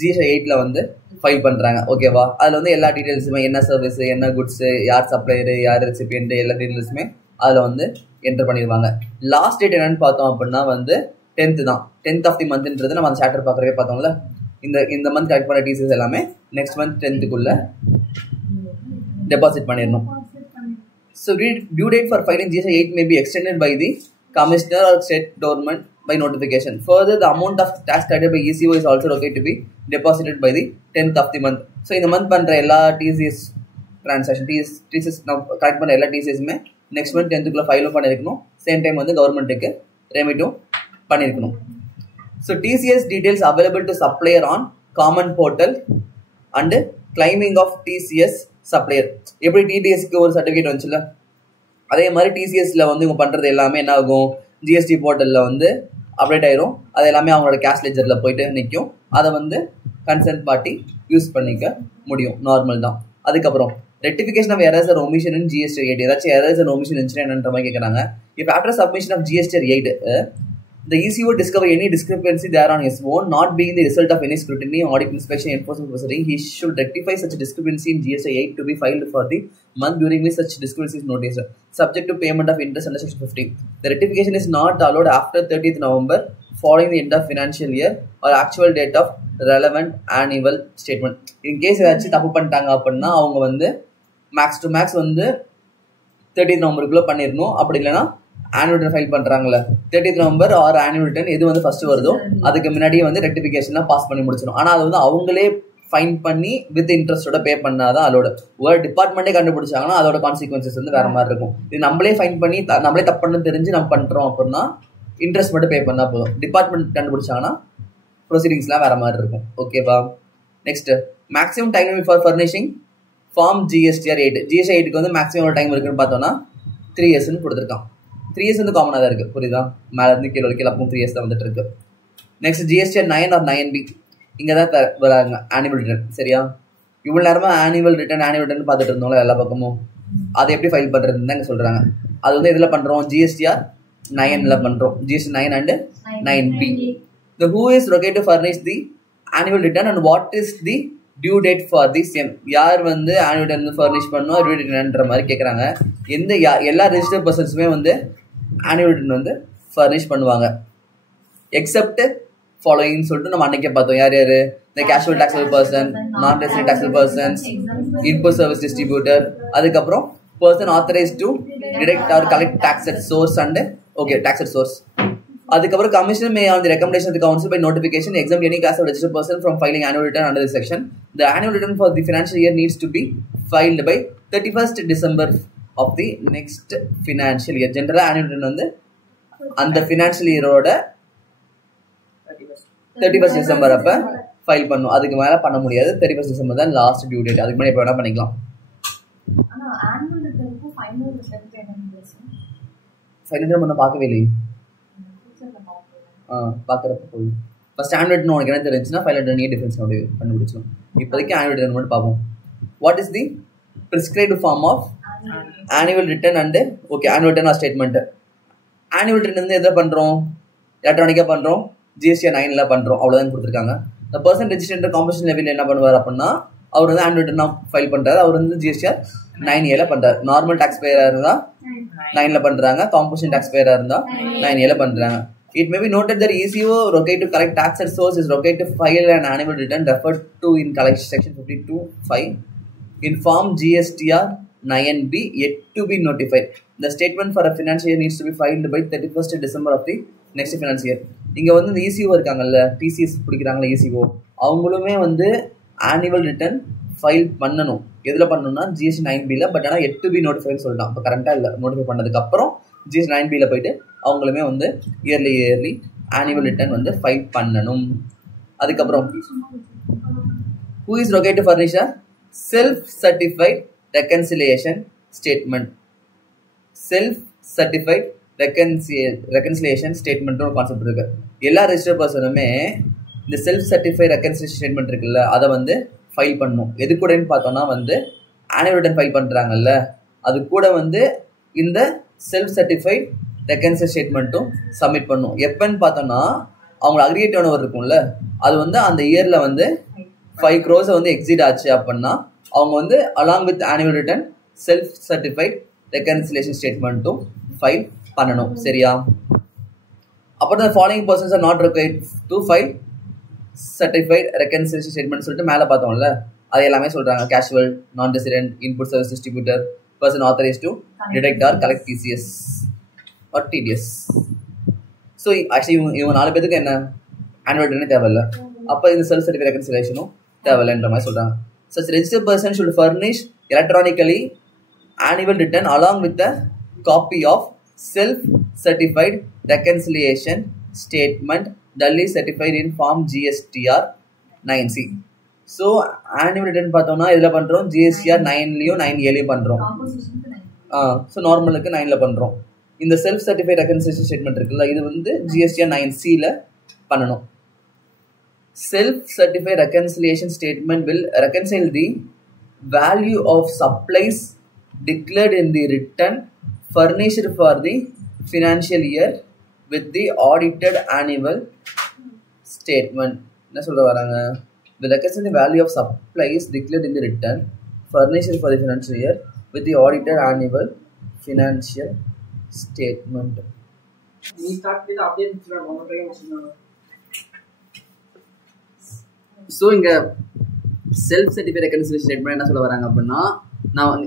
GSTR 8ல வந்து ஃபைல் பண்ணுறாங்க. ஓகேவா? அதில் வந்து எல்லா டீட்டெயில்ஸுமே, என்ன சர்வீஸ், என்ன குட்ஸு, யார் சப்ளையரு, யார் ரெசிபியன்ட், எல்லா டீட்டெயில்ஸுமே அதில் வந்து என்டர் பண்ணிடுவாங்க. லாஸ்ட் டேட் என்னன்னு பார்த்தோம் அப்படின்னா வந்து 10th தான். 10th ஆஃப் தி மந்த்ன்றது நம்ம அந்த சாப்டர் பார்க்குறவே பார்த்தோம்ல. இந்த மந்த் கலெக்ட் பண்ண TCS எல்லாமே நெக்ஸ்ட் மந்த் 10th டெபாசிட் பண்ணிடணும். So due date for filing GSTR 8 may be extended by the commissioner or state government by notification. Further, the amount of tax collected by ECO is also okay to be deposited by the 10th of the month. So in the month பண்ற எல்லா TCS transaction, TCS now collect பண்ண எல்லா TCSமே next month 10th ஃபைலும் பண்ணிருக்கணும். சேம் டைம் வந்து கவர்மெண்ட்டுக்கு ரெமிட்டும் பண்ணிருக்கணும். So TCS details available to supplier on common portal and claiming of TCS supplier. எப்படி TDSக்கு ஒரு சர்டிஃபிகேட் வந்துச்சுல, அதே மாதிரி TCSல வந்து இவங்க பண்ணுறது எல்லாமே என்ன ஆகும், GST போர்ட்டலில் வந்து அப்டேட் ஆயிரும். அது எல்லாமே அவங்களோட கேஷ் லெஜரில் போயிட்டு நிற்கும். அதை வந்து கன்சர்ன் பார்ட்டி யூஸ் பண்ணிக்க முடியும். நார்மல் தான். அதுக்கப்புறம் rectification of errors or omission in GSTR 8. ஏதாச்சும் எரர்ஸ் அண்ட் ஒமிஷன் இருந்துச்சுன்னா என்னன்ற மாதிரி கேட்குறாங்க. இப்போ after submission of GSTR 8 the ECO discover any discrepancy there on his own, not being the result of any scrutiny, audit, inspection, enforcement proceeding, he should rectify such discrepancy in GSTR 8 to be filed for the month during which such discrepancy is noticed, subject to payment of interest under Section 15. The rectification is not allowed after 30th November following the end of financial year or actual date of relevant annual statement. In case ஏதாச்சும் தப்பு பண்ணிட்டாங்க அப்படின்னா அவங்க வந்து மேக்ஸ் டு மேக்ஸ் வந்து 30th நவம்பருக்குள்ளே பண்ணிடணும். அப்படி இல்லைன்னா ஆனுவல் ரிட்டர்ன் ஃபைல் பண்ணுறாங்களே 30th November R annual return எது வந்து ஃபர்ஸ்ட் வருதோ அதுக்கு முன்னாடியே வந்து ரெக்டிஃபிகேஷன்லாம் பாஸ் பண்ணி முடிச்சிடும். ஆனால் அது வந்து அவங்களே ஃபைன் பண்ணி வித் இன்ட்ரெஸ்டோட பே பண்ணாதான் அதோட ஒரு டிபார்ட்மெண்ட்டே கண்டுபிடிச்சாங்கன்னா அதோட கான்சிக்வன்சஸ் வந்து வேற மாதிரி இருக்கும். இது நம்மளே ஃபைன் பண்ணி நம்மளே தப்புன்னு தெரிஞ்சு நம்ம பண்ணுறோம் அப்படின்னா இன்ட்ரெஸ்ட் மட்டும் பே பண்ணால் போதும். டிபார்ட்மெண்ட் கண்டுபிடிச்சாங்கன்னா ப்ரொசீடிங்ஸ்லாம் வேற மாதிரி இருக்கும். ஓகேவா? Next maximum time for furnishing form GSTR 8. GSTR 8க்கு வந்து மேக்ஸிமம் டைம் இருக்குன்னு பார்த்தோன்னா 3 yearsன்னு கொடுத்துருக்கான். 3 years வந்து காமனாக தான் இருக்குது. புரியுதா? மேலே இருந்து கீழே வரைக்கும் எல்லாருக்கும் 3 years தான் வந்துட்டு இருக்கு. நெக்ஸ்ட் GSTR 9 ஆர் 9B இங்கே தான் வராங்க ஆனுவல் ரிட்டர்ன். சரியா? இவ்வளோ நேரமாக ஆனுவல் ரிட்டர்ன் பார்த்துட்டு இருந்தோம்ல எல்லா பக்கமும், அதை எப்படி ஃபைல் பண்ணுறதுன்னு தான் இங்கே சொல்கிறாங்க. அது வந்து இதில் பண்ணுறோம் GSTR 9ல் பண்ணுறோம். GSTR 9 and 9B. The who is required to furnish the annual return and what is the due date for the same. யார் வந்து annual return furnish பண்ணனும் due date என்னன்ற மாதிரி கேக்குறாங்க. எந்த எல்லா registered personsமே வந்து annual return வந்து furnish பண்ணுவாங்க except following சொல்லிட்டு நம்ம அன்னைக்கே பார்த்தோம். யார் யாரு? the casual taxable person, non resident taxable persons, input service distributor, அதுக்கப்புறம் person authorized to direct or collect tax at source and okay tax at source. அதுக்கப்புறம் commissioner may on the recommendation of the council by notification exempt any class of registered person from filing annual return under this section. The annual return for the financial year needs to be filed by 31st December of the next financial year. General annual return வந்து அந்த financial year ஓட 31st December அப்ப ஃபைல் பண்ணும். அதுக்கு மேல பண்ண முடியாது. 31st December தான் லாஸ்ட் டியூ டேட். அதுக்கு மேல எப்ப வேணா பண்ணிக்கலாம். ஆனா annual return-க்கு final return என்ன பேசும்? ஃபைனல் ரிட்டர்ன் பண்ண பார்க்கவே இல்லையே. பார்க்குறப்ப போய் ஃபர்ஸ்ட் annual return உனக்கு என்ன தெரிஞ்சுன்னா ஃபைனல் ரிட்டர்ன் டிஃபரன்ஸ் கண்டுபிடிச்சோம். இப்போதைக்கு annual return மட்டும் பார்ப்போம். What is the prescribed form of annual return and okay annual return or statement. annual return வந்து எதை பண்றோம்? எலக்ட்ரானிக்கா பண்றோம். GST 9ல பண்றோம். அவ்வளவுதான் கொடுத்துருக்காங்க. the person registered under compensation level என்ன பண்ணுவார் அப்படின்னா அவர் வந்து annual return ஃபைல் பண்றாரு. அவர் வந்து GST 9A ல பண்றாரு. நார்மல் டாக்ஸ் பேயரா இருந்தா 9ல பண்றாங்க. காம்பன்சேஷன் டாக்ஸ் பேயரா இருந்தா 9A ல பண்றாங்க. It may be noted that ECO required to collect tax at source is required to file an annual return referred to in collection section 52(5) in form GSTR 9B yet to be notified. The statement for a financial year needs to be filed by 31st December of the next financial year. இங்க வந்து இந்த ECO இருக்காங்கல்ல, TCS பிடிக்கிறாங்களா ECO, அவங்களுமே வந்து annual return ஃபைல் பண்ணணும். எதுல பண்ணணும்னா GST 9B ல. பட் ஆனால் yet to be notified சொல்லிட்டான். இப்போ கரெக்டா இல்லை. நோட்டிஃபை பண்ணதுக்கு அப்புறம் GST 9B ல போயிட்டு அவங்களுமே வந்து இயர்லி annual return வந்து ஃபைல் பண்ணணும். அதுக்கப்புறம் who is required to furnish a self-certified reconciliation statement. self-certified reconciliation statement ஒரு கான்செப்ட் இருக்கு. எல்லா ரெஜிஸ்டர்ட் பர்சனுமே இந்த self-certified reconciliation statement இருக்குல்ல அதை வந்து ஃபைல் பண்ணணும். எது கூடன்னு பார்த்தோம்னா வந்து annual return ஃபைல் பண்றாங்கல்ல அது கூட வந்து இந்த self-certified reconciliation statementum சப்மிட் பண்ணும். எப்பன்னு பார்த்தோம்னா அவங்க அக்ரிகேட் டர்ன் ஓவர் இருக்கும்ல அது வந்து அந்த இயர்ல வந்து 5 crores வந்து எக்ஸீட் ஆச்சு அப்படின்னா அவங்க வந்து along with annual return self-certified reconciliation statementum file பண்ணணும். சரியா? அப்புறம் the following persons are not required to file certified reconciliation statement சொல்லிட்டு மேலே பார்த்தோம்ல அது எல்லாமே சொல்றாங்க. casual, non-resident, input service distributor, person authorized to detect or collect TCS or TDS. So actually இவங்க 4 பேருக்கு என்ன annual return தேவையில்லை. அப்போ இந்த self-certified reconciliationம் தேவையில்லைன்ற மாதிரி சொல்றாங்க. Such registered person should furnish electronically annual return along with a copy of self-certified reconciliation statement duly certified in form GSTR 9C. So annual return பார்த்தோம்னா இதில் பண்றோம் GSTR 9லயும் 9Aலயும் பண்றோம். ஸோ நார்மலுக்கு 9ல பண்றோம். இந்த self-certified reconciliation statement இருக்குல்ல இது வந்து GSTR 9Cல பண்ணணும். Self-certified reconciliation statement will reconcile the value of supplies declared in the return furnished for the financial year with the audited annual statement. என்ன சொல்ல வராங்க? Will reconcile the value of supplies declared in the return furnished for the financial year with the audited annual financial statement. நீ ஸ்டார்ட் பண்ணி அப்படியே நிச்சயம் ஒவ்வொரு சொன்னாங்க. ஸோ இங்க self-certified reconciliation statement என்ன சொல்ல வராங்க அப்படின்னா நான்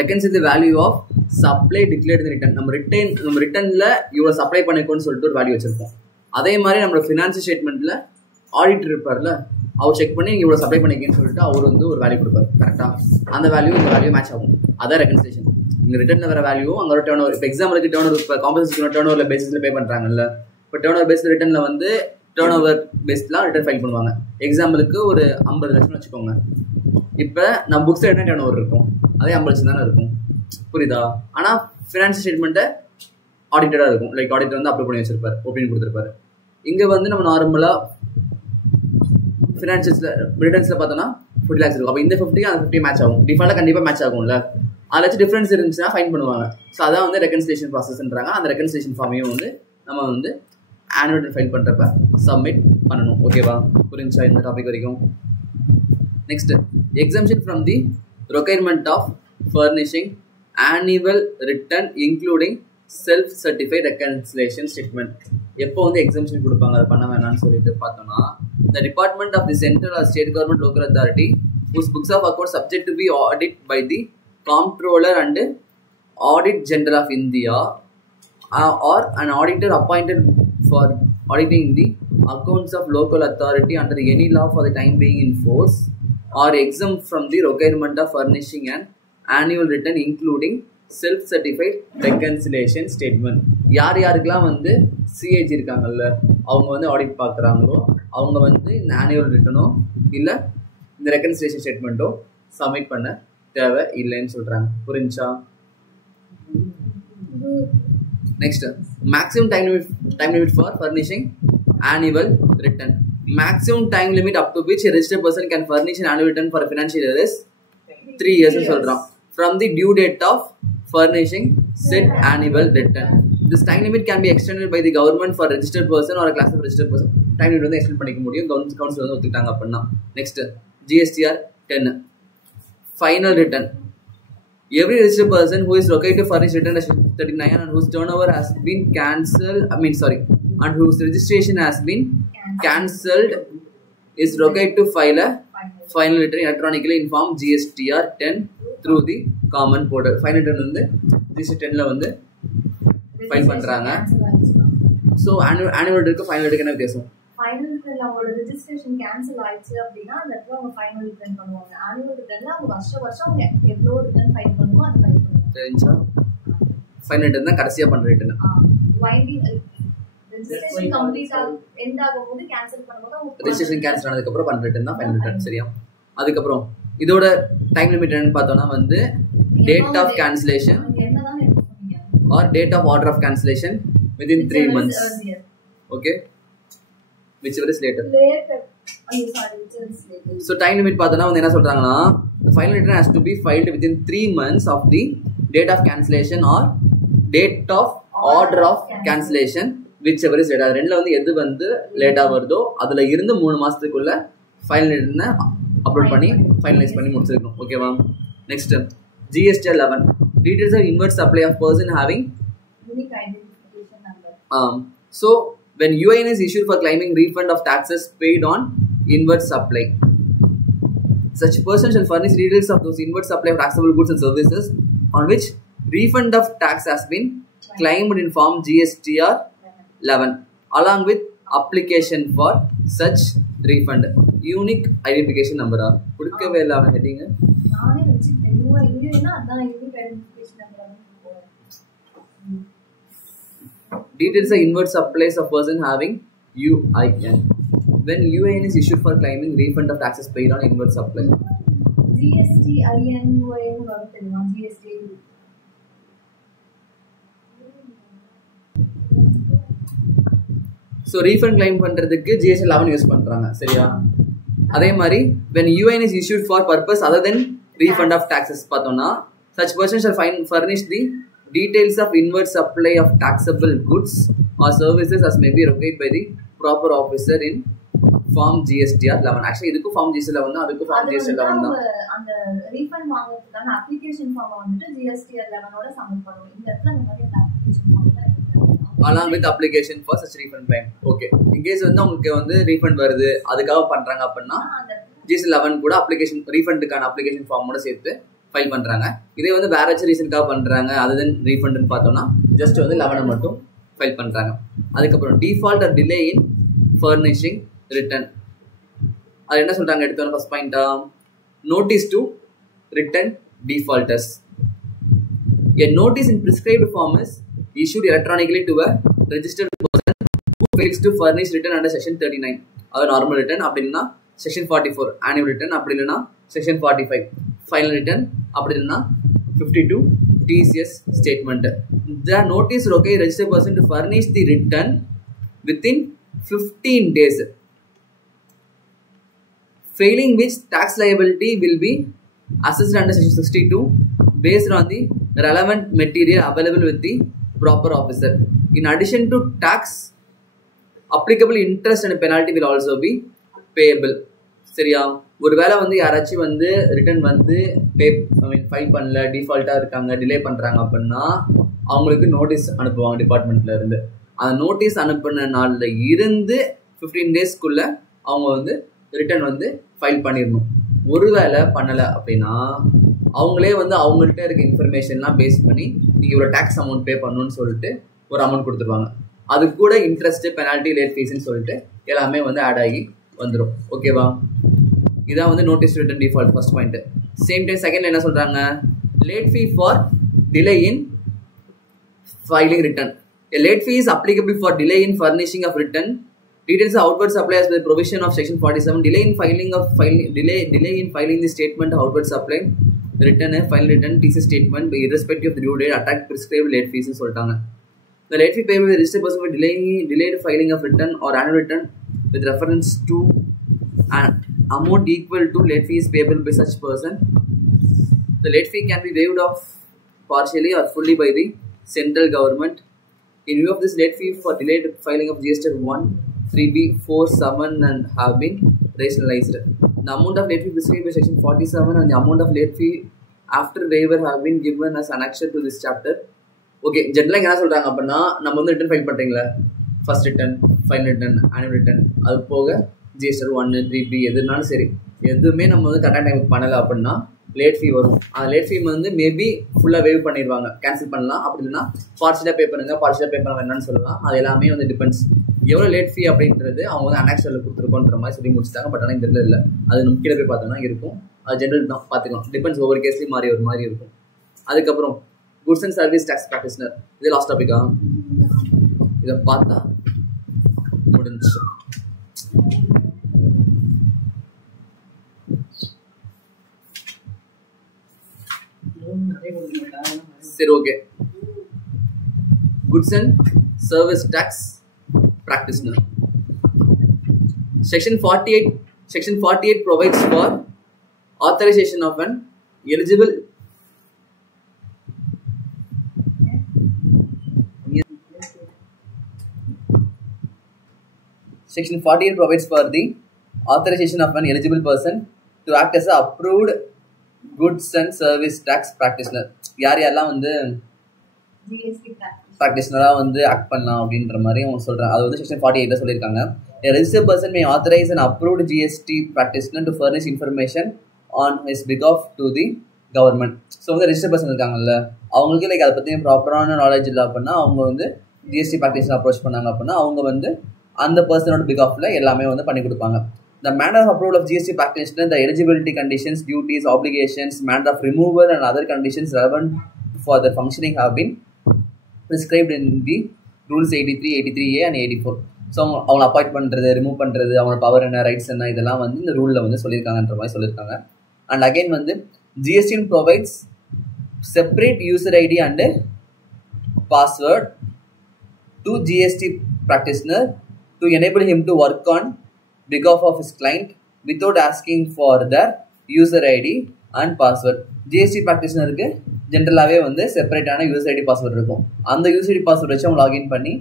reconcile the value of supply declared in the return. நம்ம ரிட்டர்ன்ல இவ்வளோ சப்ளை பண்ணிக்கோன்னு சொல்லிட்டு ஒரு வேல்யூ வச்சிருப்போம். அதே மாதிரி நம்மளோட ஃபினான்ஷியல் ஸ்டேட்மெண்ட்ல ஆடிட்டர் இருப்பார்ல அவர் செக் பண்ணி இவ்வளோ சப்ளை பண்ணிக்கன்னு சொல்லிட்டு அவர் வந்து ஒரு வேல்யூ கொடுப்பார். கரெக்டாக அந்த வேல்யூ இந்த வேல்யூ மேட்ச் ஆகும். அதான் ரெகன்சிலேஷன். இங்கே ரிட்டர்ன் வர வேல்யூ அங்கே டேர்ன் ஓவர். இப்போ எக்ஸாம்பிளுக்கு டேர்ன் ஓவர் இப்போ காம்பன்சேஷன் டேர்ன் ஓவர் பேசிஸில் பே பண்ணுறாங்கல்ல. இப்போ டேர்ன் ஓவர் பேஸில் ரிட்டர்னில் வந்து டேர்ன் ஓவர் பேஸ்லாம் ரிட்டர்ன் ஃபைல் பண்ணுவாங்க. எக்ஸாம்பிளுக்கு ஒரு 50 லட்சம் வச்சுக்கோங்க. இப்போ நம்ம புக்ஸில் என்ன டேர்ன் ஓவர் இருக்கும் அதே 50 லட்சம் தானே இருக்கும். புரியுதா? ஆனால் ஃபினான்ஷியல் ஸ்டேட்மெண்ட்டை ஆடிட்டடாக இருக்கும். லைக் ஆடிட்டர் வந்து அப்ளை பண்ணி வச்சிருப்பார், ஒப்பீனியன் கொடுத்துருப்பாரு. இங்கே வந்து நம்ம நார்மலாக ஃபினான்ஷியல்ஸில் ரிட்டர்ன்ஸில் பார்த்தோன்னா 50 lakhs இருக்கும். அப்போ இந்த 50 அந்த 50 மேட்ச் ஆகும். டிஃபால்ட்டாக கண்டிப்பாக மேட்ச் ஆகும்ல. அதில் வச்சு டிஃப்ரென்ஸ் இருந்துச்சுன்னா ஃபைன் பண்ணுவாங்க. ஸோ அதான் வந்து ரெகன்சிலேஷன் ப்ராசஸ்ன்றாங்க. அந்த ரெகன்சிலேஷன் ஃபார்மையும் வந்து நம்ம வந்து ஆனுவல் ரிட்டர்ன் ஃபைல் பண்ணுறப்ப சப்மிட் பண்ணணும். ஓகேவா? புரிஞ்சா இந்த டாபிக் வரைக்கும்? Next, exemption from the requirement of furnishing annual return including self certified reconciliation statement. எப்போ வந்து எக்ஸம்ஷன் கொடுப்பாங்க அதை பண்ண வேணாம்னு சொல்லிட்டு பார்த்தோம்னா, the department of the central or state government local authority whose books of accounts subject to be audited by the comptroller and audit general of India or an auditor appointed for auditing the accounts of local authority under any law for the time being in force are exempt from the requirement of furnishing an annual return including self certified reconciliation statement. யார் யாருக்கெல்லாம் வந்து சிஏஜி இருக்காங்கல்ல, அவங்க வந்து ஆடிட் பார்க்குறாங்களோ அவங்க வந்து இந்த ஆனுவல் ரிட்டனோ இல்லை இந்த ரெக்கன்சிலேஷன் ஸ்டேட்மெண்ட்டோ சப்மிட் பண்ண தேவை இல்லைன்னு சொல்கிறாங்க. புரிஞ்சா? Next, maximum time limit for furnishing annual return. Maximum time limit up to which a registered person can furnish an annual return for a financial year is 3 years சொல்கிறான். From the due date of furnishing said annual return. This time limit can be extended by the government for registered person or a class of registered person. Time limit வந்து எக்ஸ்டெண்ட் பண்ணிக்க முடியும், கவுன்சில் வந்து ஒத்துக்கிட்டாங்க அப்படின்னா. Next, GSTR 10 final return. Every registered person who is required to furnish return 39 and whose turnover has been cancelled, and whose registration has been cancelled is required to file a final return electronically in form GSTR 10 through the common portal. Final return வந்து GSTR 10ல வந்து ஃபைல் பண்றாங்க. So annual return final return என்ன வித்தியாசம்? ஃபைனல் ரிட்டர்ன்ல அவங்களோட ரெஜிஸ்ட்ரேஷன் கேன்சல் ஆயிடுச்சு அப்படின்னா அந்த இடத்துல அவங்க ஃபைனல் ரிட்டர்ன் பண்ணுவாங்க. ஆனுவல் ரிட்டர்ன்ல அவங்க வருஷம் அவங்க எவ்வளவு ரிட்டர்ன் ஃபைல் பண்ணுமோ அது ஃபைல் பண்ணுவாங்க. தெரிஞ்சா? ஃபைனல் ரிட்டர்ன் தான் கடைசியா பண்ற return. Winding registration complete end ஆகும்போது கேன்சல் பண்ணும்போது ரெஜிஸ்ட்ரேஷன் கேன்சல் ஆனதுக்கு அப்புறம் பண்ற ரிட்டர்ன் தான் ஃபைனல் ரிட்டர்ன். சரியா? அதுக்கு அப்புறம் இதோட டைம் லிமிட் என்னன்னு பார்த்தோம்னா வந்து date of cancellation or date of order of cancellation within 3 months. Okay, whichever is later. So time limit பார்த்தோம்னா வந்து என்ன சொல்றாங்கன்னா, the final return has to be filed within 3 months of the date of cancellation or date of order of cancellation whichever is later. ரெண்டுல வந்து எது வந்து லேட்டா வருதோ அதுல இருந்து 3 மாசத்துக்குள்ள ஃபைனல் ரிட்டர்னை அப்லோட் பண்ணி ஃபைனலைஸ் பண்ணி முடிச்சிருக்கணும். ஓகேவா? Next, GSTR 11 details of inward supply of person having unique identification number. So when UIN is issued for claiming refund of taxes paid on inward supply, such person shall furnish details of those inward supply of taxable goods and services on which refund of tax has been claimed in form GSTR 11 along with application for such refund. Unique identification number கொடுக்கவே இல்ல அவன் ஹெட்டிங். நானே வெச்சிட்டேன். யூஐனா அதான் unique identification number. Details of inward supplies of person having UIN. When UIN is issued for claiming refund of taxes paid on inward supply. GSTIN UIN வரும் தெரியுமா? GST. So refund claim பண்றதுக்கு GST 11 யூஸ் பண்றாங்க. சரியா? அதே மாதிரி when UIN is issued for purpose other than refund of taxes பார்த்தோம்னா such person shall furnish the details of inward supply of taxable goods or services as may be required by the proper officer in form GSTR 11. Actually இதுக்கு form GSTR 11 தான், அதுக்கு form GSTR 11 தான். அந்த ரீஃபண்ட் வாங்குறதுக்கான அப்ளிகேஷன் ஃபார்ம் வந்துட்டு GSTR 11 ஓட சப்மிட் பண்ணுவோம். இந்த இடத்துல அந்த மாதிரி அந்த அப்ளிகேஷன் ஃபார்ம் தான் along with application for such refund claim. Okay, in case வந்து உங்களுக்கு வந்து ரீஃபண்ட் வருது அதுக்காக பண்றாங்க அப்படின்னா GSTR 11 கூட அப்ளிகேஷன் ரீஃபண்டுக்கான அப்ளிகேஷன் ஃபார்மோட சேர்த்து ஃபைல் பண்றாங்க. இதே வந்து வேற ஏதாச்சும் ரீசனுக்காக பண்றாங்க அது தென் ரீஃபண்ட்னு பார்த்தோம்னா ஜஸ்ட் வந்து 11 மட்டும் ஃபைல் பண்றாங்க. அதுக்கப்புறம் default or delay in furnishing return. அது என்ன சொல்றாங்க எடுத்தோம் ஃபர்ஸ்ட் பாயிண்டா, notice to return defaulters. A notice in prescribed form is issued electronically to a registered person who fails to furnish return under section 39. அது normal return அப்படின்னா section 44 annual return, அப்படி இல்லைன்னா section 45 final return, அப்படி இல்லைன்னா 52 TCS statement. The notice requires registered person to furnish the return within 15 days, failing which tax liability will be assessed under section 62 based on the relevant material available with the proper officer. In addition to tax applicable interest and penalty will also be payable. சரியா? ஒருவேளை வந்து யாராச்சும் வந்து ரிட்டர்ன் வந்து ஃபைல் பண்ணல, டிஃபால்ட்டாக இருக்காங்க, டிலே பண்ணுறாங்க அப்படின்னா அவங்களுக்கு நோட்டீஸ் அனுப்புவாங்க டிபார்ட்மெண்ட்ல இருந்து. அந்த நோட்டீஸ் அனுப்பின நாளில் இருந்து 15 daysக்குள்ள அவங்க வந்து ரிட்டர்ன் வந்து ஃபைல் பண்ணிடணும். ஒருவேளை பண்ணலை அப்படின்னா அவங்களே வந்து அவங்கள்ட்ட இருக்க இன்ஃபர்மேஷன்லாம் பேஸ் பண்ணி நீங்கள் இவ்வளோ டேக்ஸ் அமௌண்ட் பே பண்ணணும்னு சொல்லிட்டு ஒரு அமௌண்ட் கொடுத்துருவாங்க. அது கூட இன்ட்ரெஸ்ட்டு, பெனால்ட்டி, லேட் ஃபீஸ்ன்னு சொல்லிட்டு எல்லாமே வந்து ஆட் ஆகி வந்துடும். ஓகேவா? இதான் வந்து notice return default first point. Same time second என்ன சொல்கிறாங்க? Late fee for delay in filing return. A late fee is applicable for delay in furnishing of return. Details of outward supply as per the provision of section 47. Delay in filing the statement of outward supply return a final return TC statement irrespective of the due date attract prescribed late fees ன்னு சொல்லிட்டாங்க. The late fee payable by the registered person for delayed filing of return or annual return with reference to an amount equal to late fee is payable by such person. The late fee can be waived off partially or fully by the central government. In view of this, late fee for delayed filing of GST 1, 3B, 4, 7 and have been rationalized. The amount of late fee prescribed by section 47 and the amount of late fee after waiver have been given as annexure to this chapter. Okay, generally என்ன சொல்றாங்க அப்படின்னா, நம்ம வந்து ரிட்டர்ன் ஃபைல் பண்றீங்களா, first return, final return, annual return, அது போக GST 1, 3B எதுனாலும் சரி, எதுவுமே நம்ம வந்து கரெக்டான டைமுக்கு பண்ணலை அப்படின்னா லேட் ஃபீ வரும். அந்த லேட் ஃபீ வந்து மேபி ஃபுல்லாக வேவ் பண்ணிடுவாங்க, கேன்சல் பண்ணலாம். அப்படி இல்லைன்னா பார்ஷியலாக பே பண்ணுங்க, பார்ஷியலாக பே பண்ண வேணாம்னு சொல்லலாம். அது எல்லாமே வந்து டிபெண்ட்ஸ். எவ்வளோ லேட் ஃபீ அப்படின்றது அவங்க வந்து அனெக்ஸரில் கொடுத்துருக்கோன்ற மாதிரி சொல்லி முடிச்சிட்டாங்க. பட் ஆனால் இந்த இதில் இல்லை, அது நம்ம கீழே போய் பார்த்தோம்னா இருக்கும். அது ஜென்ரல் தான், பார்த்துக்கலாம். டிபெண்ட்ஸ், ஒவ்வொரு கேஸ்லேயும் மாறி ஒரு மாதிரி இருக்கும். அதுக்கப்புறம் goods and service tax practitioner, இது லாஸ்ட் டாபிக்கா? இதை பார்த்தா முடிஞ்சு. சரி, okay. Goods and service tax practitioner. Section 48 provides for authorization of an eligible Section 48 provides for the authorization of an eligible person to act as an approved goods and service tax practitioner. யார் யாரெல்லாம் வந்து ப்ராக்டிஷனராக வந்து ஆக்ட் பண்ணலாம் அப்படின்ற மாதிரி அவங்க சொல்கிறாங்க. அது வந்து செக்ஷன் 48 சொல்லியிருக்காங்க. A registered person may authorize an approved GST practitioner to furnish information on his behalf to the government. So வந்து ரெஜிஸ்டர் பர்சன் இருக்காங்கல்ல, அவங்களுக்கு லைக் அதை பற்றி ப்ராப்பரான நாலேஜ் இல்லை அப்படின்னா அவங்க வந்து ஜிஎஸ்டி ப்ராக்டிஷனர் அப்ரோச் பண்ணாங்க அப்படின்னா அவங்க வந்து அந்த பர்சனோட பிகாஃபில் எல்லாமே வந்து பண்ணி கொடுப்பாங்க. The manner of approval of GST practitioner, the eligibility conditions, duties, obligations, manner of removal and other conditions relevant for the functioning have been prescribed in the rules 83, 83A and 84. So அவங்களை அப்பாயிண்ட் பண்ணுறது, ரிமூவ் பண்ணுறது, அவங்களோட பவர் என்ன, ரைட்ஸ் என்ன, இதெல்லாம் வந்து இந்த ரூலில் வந்து சொல்லியிருக்காங்கன்ற மாதிரி சொல்லியிருக்காங்க. அண்ட் அகைன் வந்து GST provides separate user ID and password to GST practitioner to enable him to work on behalf of his client without asking for their user ID and password. GST practitionerக்கு ஜென்ரலாகவே வந்து செப்பரேட்டான யூசர் ஐடி பாஸ்வேர்ட் இருக்கும். அந்த யூசர் ஐடி பாஸ்வேர்ட் வச்சு அவங்க லாகின் பண்ணி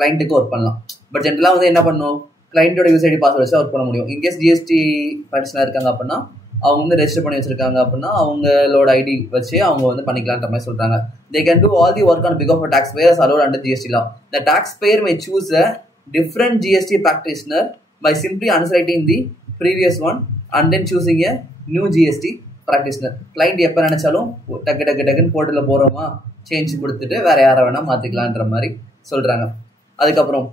கிளைண்ட்டுக்கு ஒர்க் பண்ணலாம். பட் ஜென்ரலாக வந்து என்ன பண்ணும், கிளைண்ட்டோட யூசர் ஐடி பாஸ்வேர்ட் வச்சு ஒர்க் பண்ண முடியும். இன்கேஸ் ஜிஎஸ்டி practitioner இருக்காங்க அப்படின்னா அவங்க வந்து ரெஜிஸ்டர் பண்ணி வச்சிருக்காங்க அப்படின்னா அவங்களோட ஐடி வச்சு அவங்க வந்து பண்ணிக்கலான்ற மாதிரி சொல்கிறாங்க. They can do all the work on behalf of taxpayer as allowed under GST law. The taxpayer may choose a different GST practitioner by simply unselecting the previous one and then choosing a new GST practitioner. Client எப்போ நினைச்சாலும் டக்குன்னு போர்ட்டலில் போகிறோமா சேஞ்ச் கொடுத்துட்டு வேற யாரை வேணால் மாற்றிக்கலான்ற மாதிரி சொல்கிறாங்க. அதுக்கப்புறம்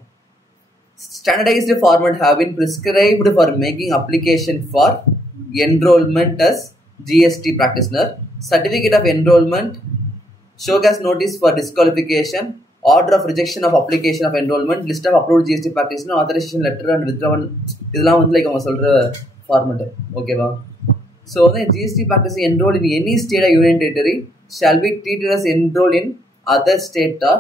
standardized format have been prescribed for making application for enrollment as GST practitioner, certificate of enrollment, show cause notice for disqualification, order of rejection of application of enrollment, list of approved GST practitioner, authorization letter and withdrawal. இதெல்லாம் வந்து லைக் அவங்க சொல்கிற ஃபார்மெட்டு. ஓகேவா? ஸோ வந்து GST practitioner enrolled in any state or union territory shall be treated as enrolled in other state or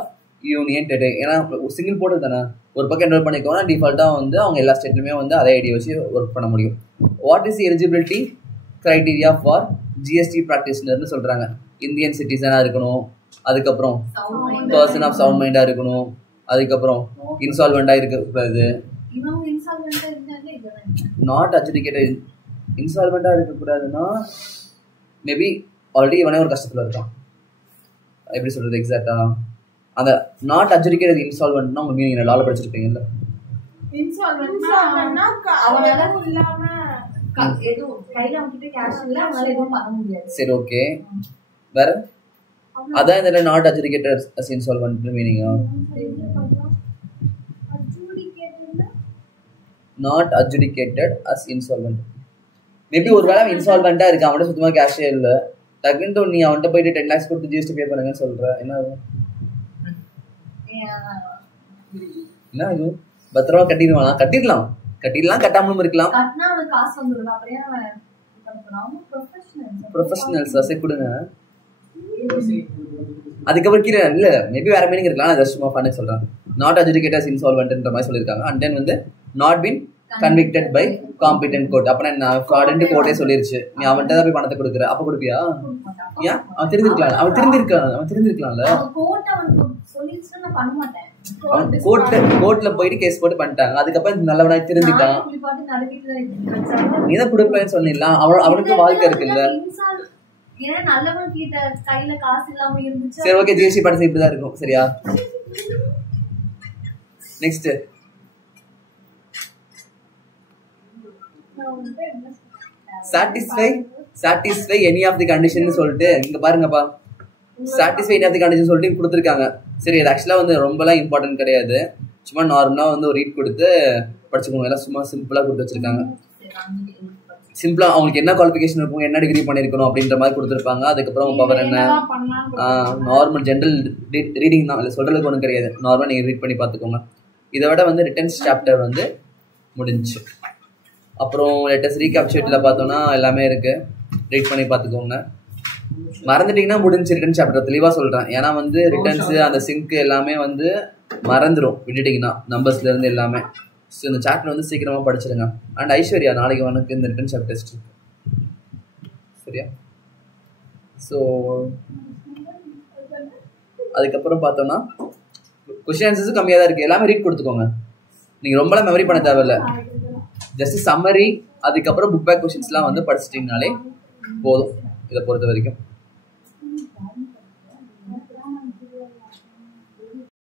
union territory. ஏன்னா சிங்கிள் போர்ட்டல் தானே, ஒரு பக்கம் என்ரோல் பண்ணிக்கோனா டிஃபால்ட்டாக வந்து அவங்க எல்லா ஸ்டேட்லையுமே வந்து அதே ஐடியா வச்சு ஒர்க் பண்ண முடியும். What is the eligibility criteria for GST ப்ராக்டிஷனர்னு சொல்கிறாங்க. இந்தியன் சிட்டிசனாக இருக்கணும், அதுக்கப்புறம் பர்சன் ஆஃப் சவுண்ட் மைண்டாக இருக்கணும், அதுக்கப்புறம் இன்சால்வெண்டா இருக்கக்கூடாது. இவங்க இன்சால்வெண்டா இருந்தாலே இதெல்லாம் நாட் அட்ஜுடிகேட்டட் இன்சால்வெண்டா இருக்கக்கூடாதுன்னா மேபி ஆல்ரெடி இவனே ஒரு கஷ்டத்துல இருக்கான். எப்படி சொல்றது எக்ஸாக்டா? அந்த நாட் அட்ஜுடிகேட்டட் இன்சால்வெண்ட்னா உங்க மீனிங் லால படிச்சிருப்பீங்கல்ல. இன்சால்வெண்ட்னா அவனால இல்லாம எதுவும் கையில அவன்கிட்ட கேஷ் இல்ல, அவனால எதுவும் பண்ண முடியாது. சரி ஓகே, வேற அதான் இந்த நாட் அட்ஜுடிகேட்டட் அஸ் இன்சால்வெண்ட் மீனிங்கா? Not adjudicated as insolvent maybe ஒருவேளை இன்சால்வெண்டா இருக்கு, அவன்கிட்ட சுத்தமா கேஷே இல்ல, டக்குன்னு நீ அவன்கிட்ட போயிட்டு 10 lakhs கொடுத்து ஜிஎஸ்டி பே பண்ணுங்கன்னு சொல்ற, என்ன ஆகும்? என்ன ஆகும்? பத்திரமா கட்டிடலாம் கட்டாமலும் இருக்கலாம். ப்ரொஃபஷனல்ஸ் அசை கொடுங்க. அதுக்கப்புறம் கீழே இல்ல மேபி வேற மீனிங் இருக்கலாம். நான் ஜஸ்ட் ஃபன் சொல்றேன். நாட் அட்ஜுடிகேட்டட் அஸ் இன்சால்வென்ட்ன்ற மாதிரி சொல்லிருக்காங்க. அண்ட் தென் வந்து not been convicted by competent court. அப்ப நான் ஃப்ராடுன்ட் கோர்ட்டே சொல்லிருச்சு, நீ அவன்கிட்ட தான் போய் பணத்தை கொடுக்குற, அப்ப கொடுப்பியா? ஏன்? அவன் தெரிஞ்சிருக்கலாம்ல. கோர்ட்ல போயிட்டு கேஸ் போட்டு பண்ணிட்டாங்க. அதுக்கப்புறம் நல்லவனா தெரிஞ்சுட்டான், நீதான் கொடுப்பேன்னு சொன்னிடலாம். அவனுக்கு வாழ்க்கை இருக்குல்ல. சரி ஓகே, ஜிஎஸ்டி பணம் இப்படிதான் இருக்கும். சரியா? Next satisfy any of the condition சொல்லிட்டு இங்க பாருங்கப்பா, satisfy any of the condition சொல்லிட்டு கொடுத்துருக்காங்க. சரி, இது ஆக்சுவலா வந்து ரொம்பலாம் இம்பார்ட்டன்ட் கிடையாது, சும்மா நார்மலா வந்து ஒரு ரீட் கொடுத்து படிச்சுக்கோங்க. எல்லாம் சும்மா சிம்பிளா கொடுத்து வச்சிருக்காங்க. சிம்பிளா அவங்களுக்கு என்ன குவாலிஃபிகேஷன் இருக்கும், என்ன டிகிரி பண்ணிருக்கணும் அப்படின்ற மாதிரி கொடுத்துருப்பாங்க. அதுக்கப்புறம் பவர் என்ன, நார்மல் ஜென்ரல் ரீடிங் தான், இல்லை சொல்றதுக்கு ஒன்றும் கிடையாது. நார்மலா நீங்க ரீட் பண்ணி பார்த்துக்கோங்க. இதை விட வந்து ரிட்டர்ன்ஸ் சாப்டர் வந்து முடிஞ்சு. அப்புறம் லேட்டஸ்ட் ரீகேப்சூலேட்டில் பார்த்தோம்னா எல்லாமே இருக்கு, ரீட் பண்ணி பார்த்துக்கோங்க. மறந்துட்டீங்கன்னா முடிஞ்சு ரிட்டர்ன் சாப்டர் தெளிவாக சொல்கிறேன். ஏன்னா வந்து ரிட்டர்ன்ஸு அந்த சிங்க் எல்லாமே வந்து மறந்துடும் விட்டுட்டிங்கன்னா, நம்பர்ஸ்ல இருந்து எல்லாமே. ஸோ இந்த சாப்டர் வந்து சீக்கிரமாக படிச்சிருங்க. அண்ட் ஐஸ்வர்யா, நாளைக்கு உனக்கு இந்த ரிட்டர்ன் சாப்டர் டெஸ்ட், சரியா? ஸோ அதுக்கப்புறம் பார்த்தோம்னா கொஸ்டின் ஆன்சர்ஸும் கம்மியாக தான் இருக்குது. எல்லாமே ரீட் கொடுத்துக்கோங்க. நீங்கள் ரொம்பலாம் மெமரி பண்ண தேவையில்ல, ஜஸ்ட் சம்மரி, அதுக்கப்புறம் புக் பேக் கொஸ்டின்ஸ்லாம் வந்து படிச்சிட்டிங்கனாலே போதும் இதை பொறுத்த வரைக்கும்.